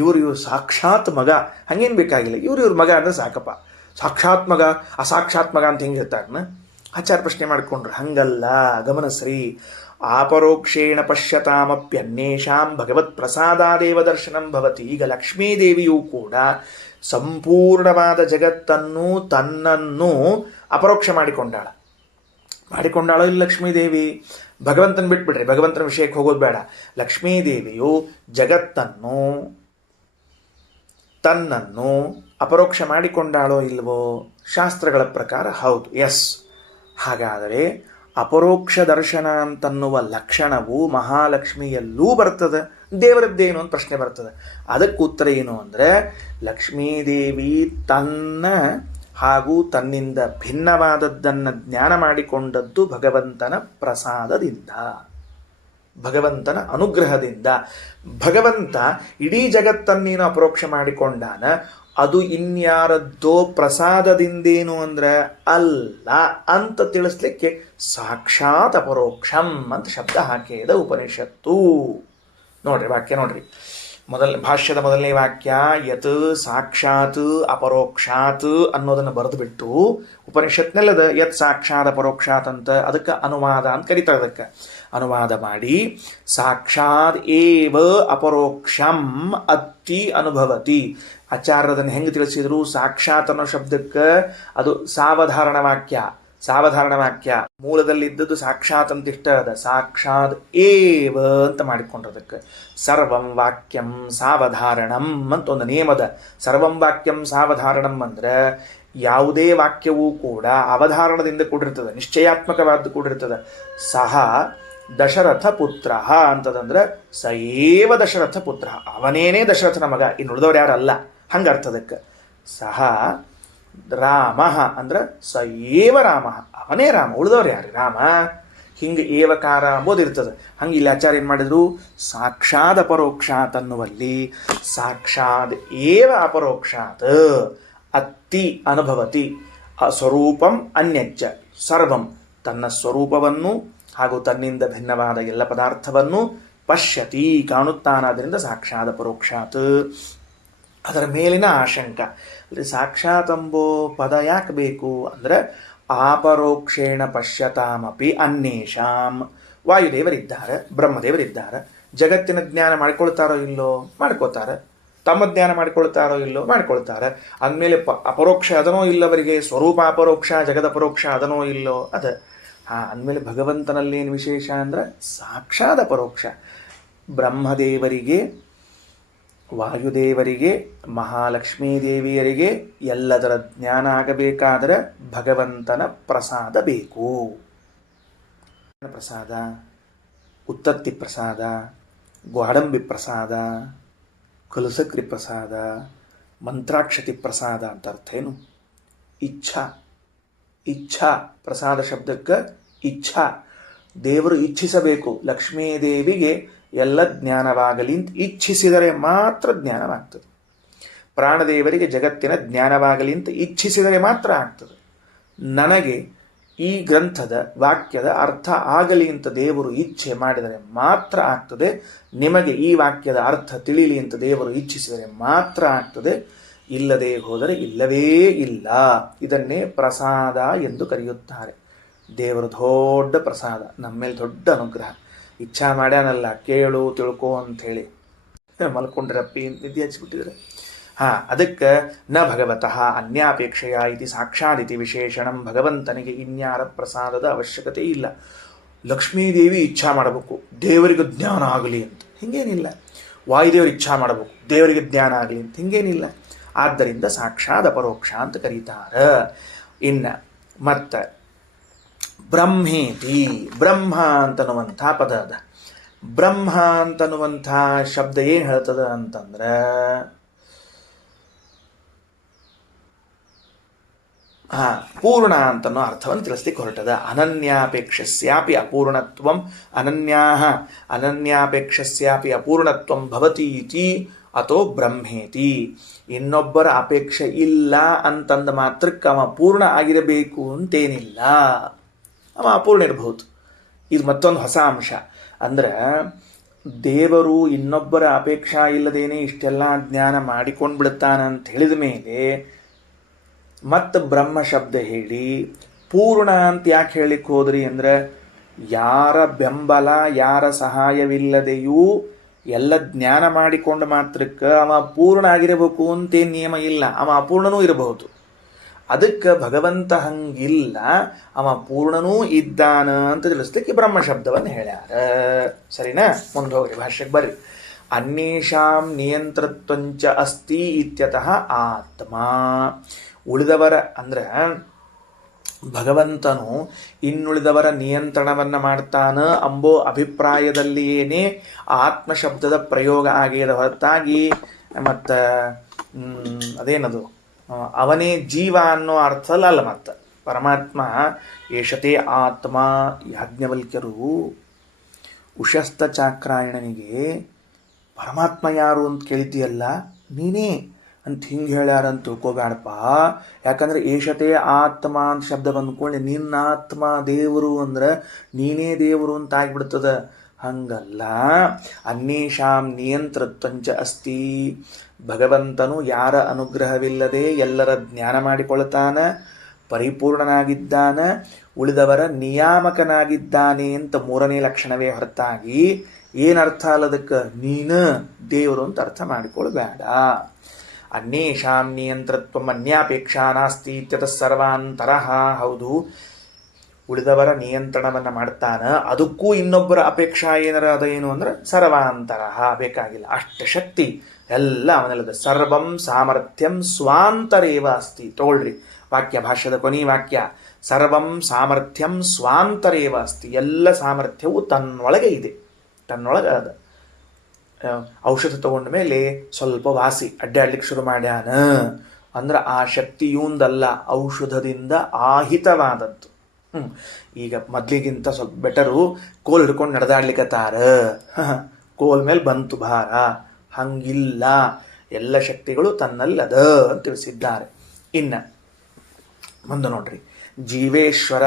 ಇವರು ಸಾಕ್ಷಾತ್ ಮಗ, ಹಂಗೇನು ಬೇಕಾಗಿಲ್ಲ. ಇವ್ರ ಮಗ ಅಂದರೆ ಸಾಕಪ್ಪ. ಸಾಕ್ಷಾತ್ ಮಗ ಅಸಾಕ್ಷಾತ್ ಮಗ ಅಂತ ಹಿಂಗೆ ಇರ್ತಾರನ್ನ ಆಚಾರ ಪ್ರಶ್ನೆ ಮಾಡಿಕೊಂಡ್ರು. ಹಂಗಲ್ಲ, ಗಮನಸ್ರಿ. ಆಪರೋಕ್ಷೇಣ ಪಶ್ಯತಾಮಪ್ಯನ್ಯೇಷಾಂ ಭಗವತ್ ಪ್ರಸಾದಾದೇವ ದರ್ಶನಂ ಭವತಿ. ಈಗ ಲಕ್ಷ್ಮೀದೇವಿಯೂ ಕೂಡ ಸಂಪೂರ್ಣವಾದ ಜಗತ್ತನ್ನು ತನ್ನನ್ನು ಅಪರೋಕ್ಷ ಮಾಡಿಕೊಂಡಾಳೋ ಇಲ್ಲ ಲಕ್ಷ್ಮೀದೇವಿ? ಭಗವಂತನ ಬಿಟ್ಬಿಡ್ರಿ, ಭಗವಂತನ ವಿಷಯಕ್ಕೆ ಹೋಗೋದು ಬೇಡ. ಲಕ್ಷ್ಮೀದೇವಿಯು ಜಗತ್ತನ್ನು ತನ್ನನ್ನು ಅಪರೋಕ್ಷ ಮಾಡಿಕೊಂಡಾಳೋ ಇಲ್ವೋ? ಶಾಸ್ತ್ರಗಳ ಪ್ರಕಾರ ಹೌದು, ಎಸ್. ಹಾಗಾದರೆ ಅಪರೋಕ್ಷ ದರ್ಶನ ಅಂತನ್ನುವ ಲಕ್ಷಣವು ಮಹಾಲಕ್ಷ್ಮಿಯಲ್ಲೂ ಬರ್ತದೆ. ದೇವರದ್ದೇನು ಅಂತ ಪ್ರಶ್ನೆ ಬರ್ತದೆ. ಅದಕ್ಕೆ ಉತ್ತರ ಏನು ಅಂದರೆ, ಲಕ್ಷ್ಮೀದೇವಿ ತನ್ನ ಹಾಗೂ ತನ್ನಿಂದ ಭಿನ್ನವಾದದ್ದನ್ನು ಜ್ಞಾನ ಮಾಡಿಕೊಂಡದ್ದು ಭಗವಂತನ ಪ್ರಸಾದದಿಂದ, ಭಗವಂತನ ಅನುಗ್ರಹದಿಂದ. ಭಗವಂತ ಇಡೀ ಜಗತ್ತನ್ನೇನು ಅಪರೋಕ್ಷ ಮಾಡಿಕೊಂಡಾನ, ಅದು ಇನ್ಯಾರದ್ದೋ ಪ್ರಸಾದದಿಂದೇನು ಅಂದ್ರೆ ಅಲ್ಲ ಅಂತ ತಿಳಿಸ್ಲಿಕ್ಕೆ ಸಾಕ್ಷಾತ್ ಅಪರೋಕ್ಷಂ ಅಂತ ಶಬ್ದ ಹಾಕಿದ ಉಪನಿಷತ್ತು. ನೋಡ್ರಿ ವಾಕ್ಯ ನೋಡ್ರಿ. ಭಾಷ್ಯದ ಮೊದಲನೇ ವಾಕ್ಯ ಯತ್ ಸಾಕ್ಷಾತ್ ಅಪರೋಕ್ಷಾತ್ ಅನ್ನೋದನ್ನು ಬರೆದುಬಿಟ್ಟು ಉಪನಿಷತ್ನೆಲ್ಲದ ಯತ್ ಸಾಕ್ಷಾತ್ ಅಪರೋಕ್ಷಾತ್ ಅಂತ ಅದಕ್ಕೆ ಅನುವಾದ ಅಂತ ಕರೀತಾರೆ. ಅದಕ್ಕೆ ಅನುವಾದ ಮಾಡಿ ಸಾಕ್ಷಾತ್ ಏವ ಅಪರೋಕ್ಷಂ ಅತ್ತಿ ಅನುಭವತಿ. ಆಚಾರ್ಯದನ್ನು ಹೆಂಗೆ ತಿಳಿಸಿದ್ರು? ಸಾಕ್ಷಾತ್ ಅನ್ನೋ ಶಬ್ದಕ್ಕೆ ಅದು ಸಾವಧಾರಣ ವಾಕ್ಯ. ಮೂಲದಲ್ಲಿದ್ದದ್ದು ಸಾಕ್ಷಾತ್ ಅಂತ ಇಷ್ಟ ಅದ. ಸಾಕ್ಷಾತ್ ಏವ ಅಂತ ಮಾಡಿಕೊಂಡ್ರದಕ್ಕೆ ಸರ್ವಂ ವಾಕ್ಯಂ ಸಾವಧಾರಣಂ ಅಂತ ಒಂದು ನಿಯಮದ. ಸರ್ವಂ ವಾಕ್ಯಂ ಸಾವಧಾರಣಂ ಅಂದ್ರೆ ಯಾವುದೇ ವಾಕ್ಯವೂ ಕೂಡ ಅವಧಾರಣದಿಂದ ಕೂಡಿರ್ತದೆ, ನಿಶ್ಚಯಾತ್ಮಕವಾದ್ದು ಕೂಡಿರ್ತದೆ. ಸಹ ದಶರಥ ಪುತ್ರ ಅಂತದಂದ್ರೆ ಸಯೇವ ದಶರಥ ಪುತ್ರ, ಅವನೇನೇ ದಶರಥನ ಮಗ, ಇನ್ನು ಉಳಿದವ್ರು ಯಾರಲ್ಲ, ಹಂಗರ್ಥದಕ್ಕೆ. ಸಹ ರಾಮ ಅಂದ್ರೆ ಸ ಏವ ರಾಮ, ಅವನೇ ರಾಮ, ಉಳಿದವ್ರು ಯಾರು ರಾಮ. ಹಿಂಗೆ ಏವಕಾರ ಅಂಬೋದಿರ್ತದೆ. ಹಂಗೆ ಇಲ್ಲಿ ಆಚಾರ್ಯ ಏನು ಮಾಡಿದ್ರು, ಸಾಕ್ಷಾತ್ ಅಪರೋಕ್ಷಾತ್ ಅನ್ನುವಲ್ಲಿ ಸಾಕ್ಷಾತ್ ಏವ ಅಪರೋಕ್ಷಾತ್ ಅತ್ತಿ ಅನುಭವತಿ ಸ್ವರೂಪಂ ಅನ್ಯಜ್ಜ ಸರ್ವಂ, ತನ್ನ ಸ್ವರೂಪವನ್ನು ಹಾಗೂ ತನ್ನಿಂದ ಭಿನ್ನವಾದ ಎಲ್ಲ ಪದಾರ್ಥವನ್ನು ಪಶ್ಯತಿ ಕಾಣುತ್ತಾನಾದ್ರಿಂದ ಸಾಕ್ಷಾತ್ ಅಪರೋಕ್ಷಾತ್. ಅದರ ಮೇಲಿನ ಆಶಂಕ, ಸಾಕ್ಷಾತ್ ಎಂಬೋ ಪದ ಯಾಕೆ ಬೇಕು ಅಂದರೆ ಆಪರೋಕ್ಷೇಣ ಪಶ್ಯತಾಮಪಿ ಅನ್ಯೇಷಾಂ. ವಾಯುದೇವರಿದ್ದಾರೆ, ಬ್ರಹ್ಮದೇವರಿದ್ದಾರೆ, ಜಗತ್ತಿನ ಜ್ಞಾನ ಮಾಡ್ಕೊಳ್ತಾರೋ ಇಲ್ಲೋ ಮಾಡ್ಕೋತಾರೆ, ತಮ್ಮ ಜ್ಞಾನ ಮಾಡ್ಕೊಳ್ತಾರೋ ಇಲ್ಲೋ ಮಾಡ್ಕೊಳ್ತಾರೆ. ಅಂದಮೇಲೆ ಅಪರೋಕ್ಷ ಅದನೋ ಇಲ್ಲವರಿಗೆ, ಸ್ವರೂಪ ಅಪರೋಕ್ಷ ಜಗದ ಪರೋಕ್ಷ ಅದನೋ ಇಲ್ಲೋ ಅದ. ಅಂದಮೇಲೆ ಭಗವಂತನಲ್ಲೇನು ವಿಶೇಷ ಅಂದರೆ ಸಾಕ್ಷಾತ್ ಅಪರೋಕ್ಷ. ಬ್ರಹ್ಮದೇವರಿಗೆ, ವಾಯುದೇವರಿಗೆ, ಮಹಾಲಕ್ಷ್ಮೀ ದೇವಿಯರಿಗೆ ಎಲ್ಲದರ ಜ್ಞಾನ ಆಗಬೇಕಾದರೆ ಭಗವಂತನ ಪ್ರಸಾದ ಬೇಕು. ಪ್ರಸಾದ, ಉತ್ತತ್ತಿ ಪ್ರಸಾದ, ಗ್ವಾಡಂಬಿ ಪ್ರಸಾದ, ಕಲಸಕ್ರಿ ಪ್ರಸಾದ, ಮಂತ್ರಾಕ್ಷತಿ ಪ್ರಸಾದ ಅಂತ ಅರ್ಥ ಏನು? ಇಚ್ಛಾ. ಇಚ್ಛಾ ಪ್ರಸಾದ ಶಬ್ದಕ್ಕೆ ಇಚ್ಛಾ, ದೇವರು ಇಚ್ಛಿಸಬೇಕು. ಲಕ್ಷ್ಮೀದೇವಿಗೆ ಎಲ್ಲ ಜ್ಞಾನವಾಗಲಿ ಅಂತ ಇಚ್ಛಿಸಿದರೆ ಮಾತ್ರ ಜ್ಞಾನವಾಗ್ತದೆ. ಪ್ರಾಣದೇವರಿಗೆ ಜಗತ್ತಿನ ಜ್ಞಾನವಾಗಲಿ ಅಂತ ಇಚ್ಛಿಸಿದರೆ ಮಾತ್ರ ಆಗ್ತದೆ. ನನಗೆ ಈ ಗ್ರಂಥದ ವಾಕ್ಯದ ಅರ್ಥ ಆಗಲಿ ಅಂತ ದೇವರು ಇಚ್ಛೆ ಮಾಡಿದರೆ ಮಾತ್ರ ಆಗ್ತದೆ. ನಿಮಗೆ ಈ ವಾಕ್ಯದ ಅರ್ಥ ತಿಳಿಯಲಿ ಅಂತ ದೇವರು ಇಚ್ಛಿಸಿದರೆ ಮಾತ್ರ ಆಗ್ತದೆ. ಇಲ್ಲದೆ ಹೋದರೆ ಇಲ್ಲವೇ ಇಲ್ಲ. ಇದನ್ನೇ ಪ್ರಸಾದ ಎಂದು ಕರೆಯುತ್ತಾರೆ. ದೇವರ ದೊಡ್ಡ ಪ್ರಸಾದ, ನಮ್ಮ ಮೇಲೆ ದೊಡ್ಡ ಅನುಗ್ರಹ. ಇಚ್ಛಾ ಮಾಡ್ಯಾನಲ್ಲ, ಕೇಳು ತಿಳ್ಕೋ ಅಂಥೇಳಿ ಮಲ್ಕೊಂಡ್ರಪ್ಪಿ ನಿದ್ದೆ ಹಚ್ಚಿಬಿಟ್ಟಿದ್ರೆ. ಅದಕ್ಕೆ ನ ಭಗವತಃ ಅನ್ಯಾಪೇಕ್ಷೆಯ ಇತಿ ಸಾಕ್ಷಾದಿತಿ ವಿಶೇಷಣಂ. ಭಗವಂತನಿಗೆ ಇನ್ಯಾರ ಪ್ರಸಾದದ ಅವಶ್ಯಕತೆ ಇಲ್ಲ. ಲಕ್ಷ್ಮೀದೇವಿ ಇಚ್ಛಾ ಮಾಡಬೇಕು ದೇವರಿಗೆ ಜ್ಞಾನ ಆಗಲಿ ಅಂತ, ಹಿಂಗೇನಿಲ್ಲ. ವಾಯುದೇವರು ಇಚ್ಛಾ ಮಾಡಬೇಕು ದೇವರಿಗೆ ಜ್ಞಾನ ಆಗಲಿ ಅಂತ, ಹಿಂಗೇನಿಲ್ಲ. ಆದ್ದರಿಂದ ಸಾಕ್ಷಾತ್ ಅಪರೋಕ್ಷ ಅಂತ ಕರೀತಾರೆ. ಇನ್ನು ಮತ್ತೆ ಬ್ರಹ್ಮೇತಿ, ಬ್ರಹ್ಮ ಅಂತನ್ನುವಂಥ ಪದ ಅದ. ಬ್ರಹ್ಮ ಅಂತನ್ನುವಂಥ ಶಬ್ದ ಏನು ಹೇಳ್ತದ ಅಂತಂದ್ರೆ, ಪೂರ್ಣ ಅಂತನೋ ಅರ್ಥವನ್ನು ತಿಳಿಸ್ಲಿಕ್ಕೆ ಹೊರಟದ. ಅನನ್ಯಾಪೇಕ್ಷಸ್ಯಾಪಿ ಅಪೂರ್ಣತ್ವಂ ಅನನ್ಯಾಪೇಕ್ಷಸ್ಯಾಪಿ ಅಪೂರ್ಣತ್ವಂ ಭವತೀತಿ ಅಥೋ ಬ್ರಹ್ಮೇತಿ. ಇನ್ನೊಬ್ಬರ ಅಪೇಕ್ಷೆ ಇಲ್ಲ ಅಂತಂದ ಮಾತ್ರಕ್ಕೆ ಅವ ಪೂರ್ಣ ಆಗಿರಬೇಕು ಅಂತೇನಿಲ್ಲ, ಅವ ಅಪೂರ್ಣ ಇರಬಹುದು. ಇದು ಮತ್ತೊಂದು ಹೊಸ ಅಂಶ. ಅಂದ್ರೆ ದೇವರು ಇನ್ನೊಬ್ಬರ ಅಪೇಕ್ಷಾ ಇಲ್ಲದೇನೆ ಇಷ್ಟೆಲ್ಲ ಜ್ಞಾನ ಮಾಡಿಕೊಂಡು ಬಿಡುತ್ತಾನಂತ ಹೇಳಿದ ಮೇಲೆ ಮತ್ತು ಬ್ರಹ್ಮ ಶಬ್ದ ಹೇಳಿ ಪೂರ್ಣ ಅಂತ ಯಾಕೆ ಹೇಳಿಕ್ಕೆ ಹೋದ್ರಿ ಅಂದರೆ, ಯಾರ ಬೆಂಬಲ ಯಾರ ಸಹಾಯವಿಲ್ಲದೆಯೂ ಎಲ್ಲ ಜ್ಞಾನ ಮಾಡಿಕೊಂಡು ಮಾತ್ರಕ್ಕೆ ಅವ ಪೂರ್ಣ ಆಗಿರಬೇಕು ಅಂತೇನು ನಿಯಮ ಇಲ್ಲ, ಅವ ಅಪೂರ್ಣನೂ ಇರಬಹುದು. ಅದಕ್ಕೆ ಭಗವಂತ ಹಂಗಿಲ್ಲ, ಅವ ಪೂರ್ಣನೂ ಇದ್ದಾನ ಅಂತ ತಿಳಿಸ್ಲಿಕ್ಕೆ ಬ್ರಹ್ಮ ಶಬ್ದವನ್ನು ಹೇಳ್ಯಾರ. ಸರಿನಾ? ಮುಂದೆ ಹೋಗ್ರಿ, ಭಾಷ್ಯಕ್ಕೆ ಬರ್ರಿ. ಅನ್ಯೇಷಾಂ ನಿಯಂತ್ರತ್ವಂಚ ಅಸ್ತಿ ಇತ್ಯತಃ ಆತ್ಮ. ಉಳಿದವರ ಅಂದ್ರೆ ಭಗವಂತನು ಇನ್ನುಳಿದವರ ನಿಯಂತ್ರಣವನ್ನು ಮಾಡ್ತಾನ ಅಂಬೋ ಅಭಿಪ್ರಾಯದಲ್ಲಿಯೇನೇ ಆತ್ಮ ಶಬ್ದದ ಪ್ರಯೋಗ ಆಗಿದ ಹೊರತಾಗಿ ಮತ್ತು ಅದೇನದು ಅವನೇ ಜೀವ ಅನ್ನೋ ಅರ್ಥದಲ್ಲ. ಮತ್ತು ಪರಮಾತ್ಮ ಏಷತೆ ಆತ್ಮ. ಯಾಜ್ಞವಲ್ಕ್ಯರು ಉಶಸ್ತ ಚಾಕ್ರಾಯಣನಿಗೆ ಪರಮಾತ್ಮ ಯಾರು ಅಂತ ಕೇಳಿದ್ದೀಯಲ್ಲ, ನೀನೇ ಅಂತ ಹಿಂಗೆ ಹೇಳ್ಯಾರಂತ ತಿಳ್ಕೊಬೇಡಪ್ಪ. ಯಾಕಂದ್ರೆ ಏಷತೆ ಆತ್ಮ ಅಂತ ಶಬ್ದ ಬಂದ್ಕೊಂಡು ನಿನ್ನ ಆತ್ಮ ದೇವರು ಅಂದ್ರೆ ನೀನೇ ದೇವರು ಅಂತ ಆಗ್ಬಿಡ್ತದ. ಹಂಗಲ್ಲ. ಅನ್ಯೇಷಾಂ ನಿಯಂತ್ರತ್ವಂಚ ಅಸ್ತಿ. ಭಗವಂತನು ಯಾರ ಅನುಗ್ರಹವಿಲ್ಲದೆ ಎಲ್ಲರ ಜ್ಞಾನ ಮಾಡಿಕೊಳ್ತಾನ, ಪರಿಪೂರ್ಣನಾಗಿದ್ದಾನ, ಉಳಿದವರ ನಿಯಾಮಕನಾಗಿದ್ದಾನೆ ಅಂತ ಮೂರನೇ ಲಕ್ಷಣವೇ ಹೊರತಾಗಿ ಏನರ್ಥ ಅಲ್ಲದಕ್ಕೆ ನೀನು ದೇವರು ಅಂತ ಅರ್ಥ ಮಾಡಿಕೊಳ್ಬೇಡ. ಅನ್ಯೇಷಾಂ ನಿಯಂತ್ರತ್ವ ಅನ್ಯಾಪೇಕ್ಷಾ ನಾಸ್ತಿ ಇತ್ಯತಃ ಸರ್ವಾಂತರಃ. ಹೌದು, ಉಳಿದವರ ನಿಯಂತ್ರಣವನ್ನು ಮಾಡ್ತಾನ, ಅದಕ್ಕೂ ಇನ್ನೊಬ್ಬರ ಅಪೇಕ್ಷಾ ಏನಾರ ಅದ ಏನು ಅಂದ್ರೆ ಸರ್ವಾಂತರಃ, ಬೇಕಾಗಿಲ್ಲ. ಅಷ್ಟ ಶಕ್ತಿ ಎಲ್ಲ ಅವನಲ್ಲದ. ಸರ್ವಂ ಸಾಮರ್ಥ್ಯಂ ಸ್ವಾಂತರೇವ ಅಸ್ತಿ. ತಗೊಳ್ರಿ ವಾಕ್ಯ, ಭಾಷ್ಯದ ಕೊನೆಯ ವಾಕ್ಯ. ಸರ್ವಂ ಸಾಮರ್ಥ್ಯಂ ಸ್ವಾಂತರೇವ ಅಸ್ತಿ. ಎಲ್ಲ ಸಾಮರ್ಥ್ಯವು ತನ್ನೊಳಗೆ ಇದೆ, ತನ್ನೊಳಗೆ ಅದ. ಔಷಧ ತಗೊಂಡ ಮೇಲೆ ಸ್ವಲ್ಪ ವಾಸಿ ಅಡ್ಡಾಡ್ಲಿಕ್ಕೆ ಶುರು ಮಾಡ್ಯಾನ, ಅಂದ್ರೆ ಆ ಶಕ್ತಿಯುಂದಲ್ಲ, ಔಷಧದಿಂದ ಆಹಿತವಾದದ್ದು. ಈಗ ಮೊದ್ಲಿಗಿಂತ ಸ್ವಲ್ಪ ಬೆಟರು. ಕೋಲ್ ಹಿಡ್ಕೊಂಡು ನಡೆದಾಡ್ಲಿಕ್ಕತ್ತಾರ, ಕೋಲ್ ಮೇಲೆ ಬಂತು ಭಾರ. ಹಂಗಿಲ್ಲ, ಎಲ್ಲ ಶಕ್ತಿಗಳು ತನ್ನಲ್ಲದ ಅಂತ ತಿಳಿಸಿದ್ದಾರೆ. ಇನ್ನು ಮುಂದೆ ನೋಡ್ರಿ, ಜೀವೇಶ್ವರ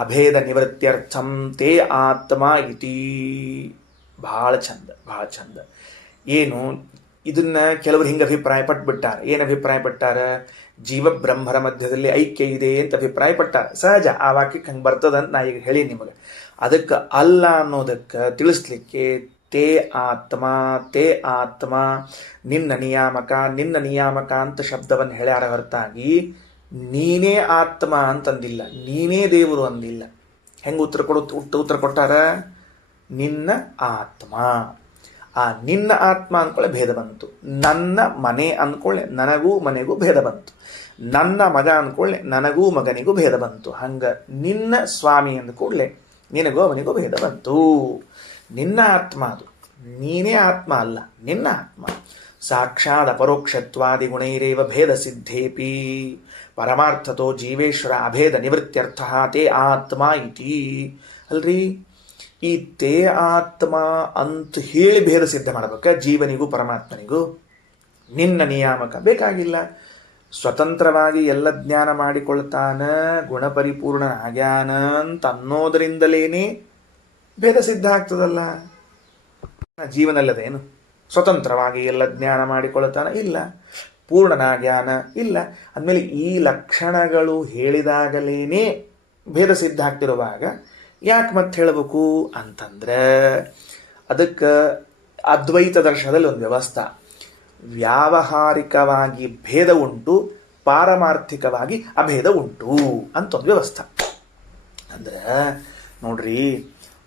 ಅಭೇದ ನಿವೃತ್ತ್ಯರ್ಥಂ ತೇ ಆತ್ಮ ಇತಿ. ಭಾಳ ಚಂದ, ಭಾಳ ಚಂದ. ಏನು ಇದನ್ನ ಕೆಲವರು ಹಿಂಗೆ ಅಭಿಪ್ರಾಯ ಪಟ್ಬಿಟ್ಟಾರ. ಏನು ಅಭಿಪ್ರಾಯ ಪಟ್ಟಾರ? ಜೀವ ಬ್ರಹ್ಮರ ಮಧ್ಯದಲ್ಲಿ ಐಕ್ಯ ಇದೆ ಅಂತ ಅಭಿಪ್ರಾಯ ಪಟ್ಟಾರ. ಸಹಜ, ಆ ವಾಕ್ಯಕ್ಕೆ ಹಂಗೆ ಬರ್ತದಂತ ನಾ ಈಗ ಹೇಳಿ ನಿಮಗೆ. ಅದಕ್ಕೆ ಅಲ್ಲ ಅನ್ನೋದಕ್ಕೆ ತಿಳಿಸ್ಲಿಕ್ಕೆ ತೇ ಆತ್ಮ, ತೇ ಆತ್ಮ, ನಿನ್ನ ನಿಯಾಮಕ, ನಿನ್ನ ನಿಯಾಮಕ ಅಂತ ಶಬ್ದವನ್ನು ಹೇಳ್ಯಾರ ಹೊರತಾಗಿ ನೀನೇ ಆತ್ಮ ಅಂತಂದಿಲ್ಲ, ನೀನೇ ದೇವರು ಅಂದಿಲ್ಲ. ಹೆಂಗೆ ಉತ್ತರ ಕೊಟ್ಟಾರ? ನಿನ್ನ ಆತ್ಮ. ಆ ನಿನ್ನ ಆತ್ಮ ಅಂದ್ಕೊಳ್ಳೆ ಭೇದ ಬಂತು. ನನ್ನ ಮನೆ ಅಂದ್ಕೊಳ್ಳೆ ನನಗೂ ಮನೆಗೂ ಭೇದ ಬಂತು. ನನ್ನ ಮಗ ಅಂದ್ಕೊಳ್ಳೆ ನನಗೂ ಮಗನಿಗೂ ಭೇದ ಬಂತು. ಹಂಗ ನಿನ್ನ ಸ್ವಾಮಿ ಅಂದ್ಕೊಳ್ಳೆ ನಿನಗೂ ಅವನಿಗೂ ಭೇದ ಬಂತು. ನಿನ್ನ ಆತ್ಮ ಅದು, ನೀನೇ ಆತ್ಮ ಅಲ್ಲ, ನಿನ್ನ ಆತ್ಮ. ಸಾಕ್ಷಾತ್ ಅಪರೋಕ್ಷತ್ವಾದಿ ಗುಣೈರೇವ ಭೇದ ಸಿದ್ಧೇಪಿ ಪರಮಾರ್ಥತೋ ಜೀವೇಶ್ವರ ಅಭೇದ ನಿವೃತ್ತ್ಯರ್ಥ ತೇ ಆತ್ಮ ಇತಿ. ಅಲ್ರಿ, ಈ ತೇ ಆತ್ಮ ಅಂತ ಹೇಳಿ ಭೇದ ಸಿದ್ಧ ಮಾಡ್ಬೇಕ ಜೀವನಿಗೂ ಪರಮಾತ್ಮನಿಗೂ? ನಿನ್ನ ನಿಯಾಮಕ ಬೇಕಾಗಿಲ್ಲ. ಸ್ವತಂತ್ರವಾಗಿ ಎಲ್ಲ ಜ್ಞಾನ ಮಾಡಿಕೊಳ್ತಾನ, ಗುಣಪರಿಪೂರ್ಣ ಆಗ್ಯಾನ ಅಂತ ಅನ್ನೋದರಿಂದಲೇನೆ ಭೇದ ಸಿದ್ಧ ಆಗ್ತದಲ್ಲ. ಜೀವನಲ್ಲದೇನು ಸ್ವತಂತ್ರವಾಗಿ ಎಲ್ಲ ಜ್ಞಾನ ಮಾಡಿಕೊಳ್ತಾನ? ಇಲ್ಲ. ಪೂರ್ಣನ ಜ್ಞಾನ? ಇಲ್ಲ. ಅಂದಮೇಲೆ ಈ ಲಕ್ಷಣಗಳು ಹೇಳಿದಾಗಲೇನೆ ಭೇದ ಸಿದ್ಧ ಆಗ್ತಿರುವಾಗ ಯಾಕೆ ಮತ್ತೆ ಹೇಳಬೇಕು ಅಂತಂದ್ರೆ, ಅದಕ್ಕೆ ಅದ್ವೈತ ದರ್ಶನದಲ್ಲಿ ಒಂದು ವ್ಯವಸ್ಥೆ. ವ್ಯಾವಹಾರಿಕವಾಗಿ ಭೇದ ಉಂಟು, ಪಾರಮಾರ್ಥಿಕವಾಗಿ ಅಭೇದ ಉಂಟು ಅಂತ ಒಂದು ವ್ಯವಸ್ಥೆ. ಅಂದ್ರೆ ನೋಡ್ರಿ,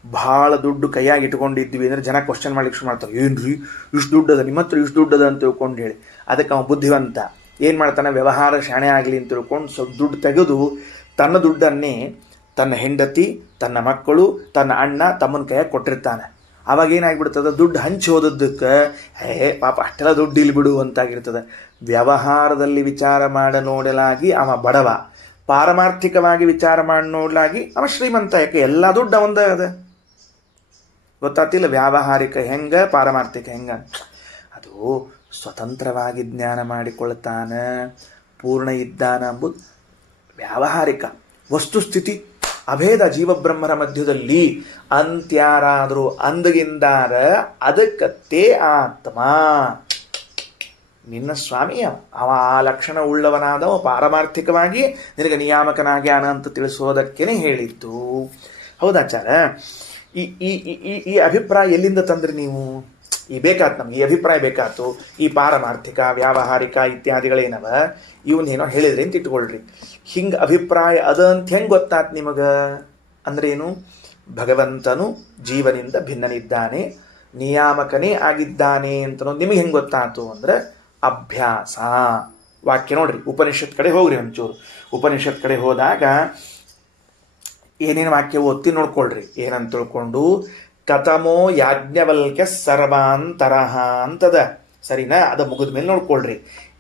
ಭಾಳ ದುಡ್ಡು ಕೈಯಾಗಿ ಇಟ್ಕೊಂಡಿದ್ವಿ ಅಂದ್ರೆ ಜನ ಕ್ವಶನ್ ಮಾಡ್ಲಿಕ್ಕೆ ಶುರು ಮಾಡ್ತಾರೆ. ಏನ್ರಿ ಇಷ್ಟು ದುಡ್ಡದ, ನಿಮ್ಮ ಹತ್ರ ಇಷ್ಟು ದುಡ್ಡದ ಅಂತ ತಿಳ್ಕೊಂಡು ಹೇಳಿ. ಅದಕ್ಕೆ ಅವನು ಬುದ್ಧಿವಂತ ಏನು ಮಾಡ್ತಾನೆ? ವ್ಯವಹಾರ ಶಾಣೆ ಆಗಲಿ ಅಂತ ತಿಳ್ಕೊಂಡು ಸ್ವಲ್ಪ ದುಡ್ಡು ತೆಗೆದು ತನ್ನ ದುಡ್ಡನ್ನೇ ತನ್ನ ಹೆಂಡತಿ, ತನ್ನ ಮಕ್ಕಳು, ತನ್ನ ಅಣ್ಣ, ತಮ್ಮನ ಕೈಯಾಗಿ ಕೊಟ್ಟಿರ್ತಾನೆ. ಅವಾಗ ಏನಾಗ್ಬಿಡ್ತದೆ? ದುಡ್ಡು ಹಂಚಿ ಹೋದದ್ದಕ್ಕೆ ಪಾಪ ಅಷ್ಟೆಲ್ಲ ದುಡ್ಡು ಇಲ್ಲಿ ಬಿಡು ಅಂತಾಗಿರ್ತದೆ. ವ್ಯವಹಾರದಲ್ಲಿ ವಿಚಾರ ಮಾಡಿ ನೋಡಲಾಗಿ ಅವ ಬಡವ, ಪಾರಮಾರ್ಥಿಕವಾಗಿ ವಿಚಾರ ಮಾಡಿ ನೋಡಲಾಗಿ ಅವ ಶ್ರೀಮಂತ. ಯಾಕೆ? ಎಲ್ಲ ದುಡ್ಡು ಅವಂದ ಅದ. ಗೊತ್ತಾತಿಲ್ಲ ವ್ಯಾವಹಾರಿಕ ಹೆಂಗ, ಪಾರಮಾರ್ಥಿಕ ಹೆಂಗ. ಅದು ಸ್ವತಂತ್ರವಾಗಿ ಜ್ಞಾನ ಮಾಡಿಕೊಳ್ತಾನ, ಪೂರ್ಣ ಇದ್ದಾನ ಎಂಬುದು ವ್ಯಾವಹಾರಿಕ. ವಸ್ತುಸ್ಥಿತಿ ಅಭೇದ ಜೀವಬ್ರಹ್ಮರ ಮಧ್ಯದಲ್ಲಿ ಅಂತ್ಯಾರಾದರೂ ಅಂದಗಿಂದಾರ, ಅದಕ್ಕೆ ತೇ ಆತ್ಮ, ನಿನ್ನ ಸ್ವಾಮಿ ಅವ ಆ ಲಕ್ಷಣ ಉಳ್ಳವನಾದವ, ಪಾರಮಾರ್ಥಿಕವಾಗಿ ನಿನಗೆ ನಿಯಾಮಕನಾಗ್ಯಾನ ಅಂತ ತಿಳಿಸೋದಕ್ಕೇನೆ ಹೇಳಿದ್ದು. ಹೌದಾಚಾರ? ಈ ಈ ಈ ಅಭಿಪ್ರಾಯ ಎಲ್ಲಿಂದ ತಂದ್ರಿ ನೀವು? ಈ ಬೇಕಾತು ನಮ್ಗೆ, ಈ ಅಭಿಪ್ರಾಯ ಬೇಕಾತು. ಈ ಪಾರಮಾರ್ಥಿಕ, ವ್ಯಾವಹಾರಿಕ ಇತ್ಯಾದಿಗಳೇನವ ಇವನ್ನೇನೋ ಹೇಳಿದ್ರಿ ಅಂತ ಇಟ್ಕೊಳ್ರಿ. ಹಿಂಗೆ ಅಭಿಪ್ರಾಯ ಅದ ಅಂತ ಹೆಂಗೆ ಗೊತ್ತಾತ್ ನಿಮಗೆ? ಅಂದ್ರೇನು? ಭಗವಂತನು ಜೀವನಿಂದ ಭಿನ್ನನಿದ್ದಾನೆ, ನಿಯಾಮಕನೇ ಆಗಿದ್ದಾನೆ ಅಂತ ನಿಮಗೆ ಹೆಂಗೆ ಗೊತ್ತಾತು ಅಂದ್ರೆ ಅಭ್ಯಾಸ. ವಾಕ್ಯ ನೋಡ್ರಿ, ಉಪನಿಷತ್ ಕಡೆ ಹೋಗ್ರಿ ಒಂಚೂರು. ಉಪನಿಷತ್ ಕಡೆ ಹೋದಾಗ ಏನೇನು ವಾಕ್ಯ ಓದ್ತಿ ನೋಡ್ಕೊಳ್ರಿ. ಏನಂತ ತಿಳ್ಕೊಂಡು, ಕಥಮೋ ಯಾಜ್ಞವಲ್ಕ್ಯ ಸರ್ವಾಂತರಃ ಅಂತದ, ಸರಿನಾ? ಅದು ಮುಗಿದ ಮೇಲೆ ನೋಡ್ಕೊಳ್ರಿ.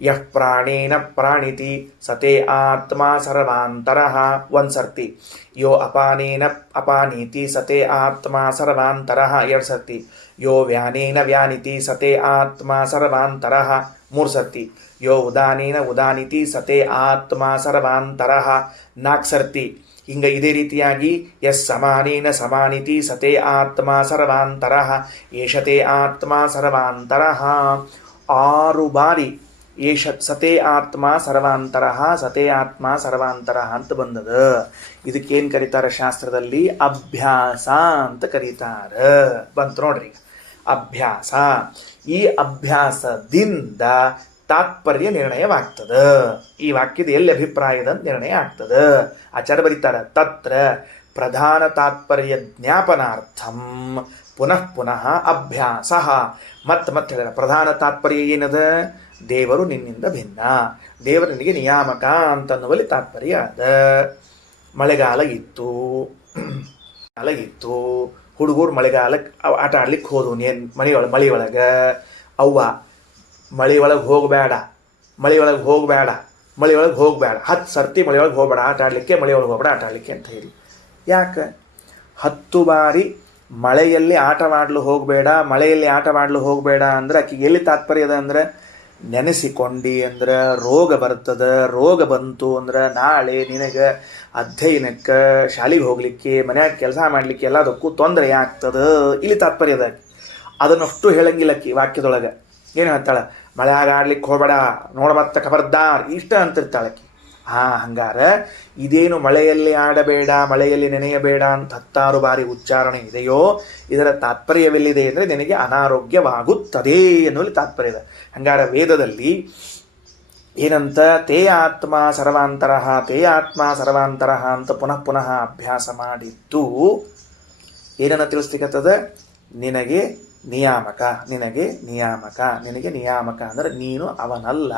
ಯಃ ಪ್ರಾಣೇನ ಪ್ರಾಣಿತಿ ಸತೇ ಆತ್ಮ ಸರ್ವಾಂತರಃ ಒಂದು ಸರ್ತಿ. ಯೋ ಅಪಾನೇನ ಅಪಾನೀತಿ ಸತೇ ಆತ್ಮ ಸರ್ವಾಂತರಃ ಎರಡು ಸರ್ತಿ. ಯೋ ವ್ಯಾನೇನ ವ್ಯಾನಿತಿ ಸತೇ ಆತ್ಮ ಸರ್ವಾಂತರಃ ಮೂರು ಸರ್ತಿ. ಯೋ ಉದಾನೇನ ಉದಾನಿತಿ ಸತೇ ಆತ್ಮ ಸರ್ವಾಂತರಃ ನಾಲ್ಕು ಸರ್ತಿ. ಹಿಂಗ ಇದೇ ರೀತಿಯಾಗಿ ಯಸ್ ಸಮಾನೇನ ಸಮಾನಿತಿ ಸತೇ ಆತ್ಮ ಸರ್ವಾಂತರಃ ಏಷತೆ ಆತ್ಮ ಸರ್ವಾಂತರಃ 6 ಬಾರಿ ಏಷ ಸತೇ ಆತ್ಮ ಸರ್ವಾಂತರಃ ಸತೇ ಆತ್ಮ ಸರ್ವಾಂತರಃ ಅಂತ ಬಂದದ. ಇದಕ್ಕೇನು ಕರೀತಾರೆ ಶಾಸ್ತ್ರದಲ್ಲಿ? ಅಭ್ಯಾಸ ಅಂತ ಕರೀತಾರ. ಬಂತು ನೋಡ್ರಿ, ಅಭ್ಯಾಸ. ಈ ಅಭ್ಯಾಸದಿಂದ ತಾತ್ಪರ್ಯ ನಿರ್ಣಯವಾಗ್ತದ. ಈ ವಾಕ್ಯದ ಎಲ್ಲಿ ಅಭಿಪ್ರಾಯದ ನಿರ್ಣಯ ಆಗ್ತದ. ಆಚಾರ್ಯ ಬರೀತಾರ, ತತ್ರ ಪ್ರಧಾನ ತಾತ್ಪರ್ಯ ಜ್ಞಾಪನಾರ್ಥಂ ಪುನಃ ಪುನಃ ಅಭ್ಯಾಸ. ಮತ್ತೆ ಹೇಳಿದ ಪ್ರಧಾನ ತಾತ್ಪರ್ಯ ಏನದ? ದೇವರು ನಿನ್ನಿಂದ ಭಿನ್ನ, ದೇವರು ನಿನಗೆ ನಿಯಾಮಕ ಅಂತನ್ನುವಲ್ಲಿ ತಾತ್ಪರ್ಯ ಅದ. ಮಳೆಗಾಲ ಇತ್ತು, ಹುಡುಗರು ಮಳೆಗಾಲಕ್ಕೆ ಆಟ ಆಡ್ಲಿಕ್ಕೆ ಹೋದವು ಮಳೆಯೊಳಗೆ. ಅವ್ವ ಮಳೆಯೊಳಗೆ ಹೋಗಬೇಡ ಮಳೆಯೊಳಗೆ ಹೋಗಬೇಡ, 10 ಸರ್ತಿ ಮಳೆಯೊಳಗೆ ಹೋಗಬೇಡ ಆಟ ಆಡಲಿಕ್ಕೆ, ಮಳೆಯೊಳಗೆ ಹೋಗಬೇಡ ಆಟ ಆಡಲಿಕ್ಕೆ ಅಂತ ಹೇಳಿ. ಯಾಕೆ 10 ಬಾರಿ ಮಳೆಯಲ್ಲಿ ಆಟವಾಡಲು ಹೋಗಬೇಡ, ಮಳೆಯಲ್ಲಿ ಆಟವಾಡಲು ಹೋಗಬೇಡ ಅಂದ್ರೆ ಆಕೆಗೆ ಎಲ್ಲಿ ತಾತ್ಪರ್ಯ ಅದ ಅಂದ್ರೆ, ನೆನೆಸಿಕೊಂಡಿ ಅಂದ್ರೆ ರೋಗ ಬರ್ತದೆ, ರೋಗ ಬಂತು ಅಂದ್ರೆ ನಾಳೆ ನಿನಗೆ ಅಧ್ಯಯನಕ್ಕೆ, ಶಾಲೆಗೆ ಹೋಗ್ಲಿಕ್ಕೆ, ಮನ್ಯಾಗ ಕೆಲಸ ಮಾಡಲಿಕ್ಕೆ ಎಲ್ಲದಕ್ಕೂ ತೊಂದರೆ ಆಗ್ತದೆ, ಇಲ್ಲಿ ತಾತ್ಪರ್ಯ ಅದ. ಅದನ್ನಷ್ಟು ಹೇಳಂಗಿಲ್ಲ ಆಕಿ ವಾಕ್ಯದೊಳಗೆ. ಏನು ಹೇಳ್ತಾಳೆ, ಮಳೆಯಾಗ ಆಡ್ಲಿಕ್ಕೆ ಹೋಗಬೇಡ, ನೋಡ ಮತ್ತೆ ಖಬರ್ದಾರ್, ಇಷ್ಟ ಅಂತಿರ್ತಾಳೆ ಆಕಿ. ಹಂಗಾರ ಇದೇನು ಮಳೆಯಲ್ಲಿ ಆಡಬೇಡ, ಮಳೆಯಲ್ಲಿ ನೆನೆಯಬೇಡ ಅಂತ 16 ಬಾರಿ ಉಚ್ಚಾರಣೆ ಇದೆಯೋ, ಇದರ ತಾತ್ಪರ್ಯವೆಲ್ಲಿದೆ ಅಂದರೆ ನಿನಗೆ ಅನಾರೋಗ್ಯವಾಗುತ್ತದೆ ಎನ್ನುವಲ್ಲಿ ತಾತ್ಪರ್ಯ ಇದೆ. ಹಂಗಾರ ವೇದದಲ್ಲಿ ಏನಂತ ತೇ ಆತ್ಮ ಸರ್ವಾಂತರಃ, ತೇ ಆತ್ಮ ಸರ್ವಾಂತರಃ ಅಂತ ಪುನಃ ಪುನಃ ಅಭ್ಯಾಸ ಮಾಡಿದ್ದು ಏನನ್ನ ತಿಳಿಸ್ಲಿಕ್ಕತ್ತದ, ನಿನಗೆ ನಿಯಾಮಕ, ನಿನಗೆ ನಿಯಾಮಕ, ನಿನಗೆ ನಿಯಾಮಕ ಅಂದರೆ ನೀನು ಅವನಲ್ಲ,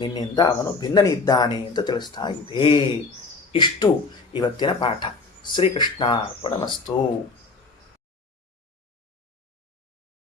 ನಿನ್ನಿಂದ ಅವನು ಭಿನ್ನನಿದ್ದಾನೆ ಅಂತ ತಿಳಿಸ್ತಾ ಇದೆ. ಇಷ್ಟು ಇವತ್ತಿನ ಪಾಠ. ಶ್ರೀಕೃಷ್ಣಾರ್ಪಣಮಸ್ತು.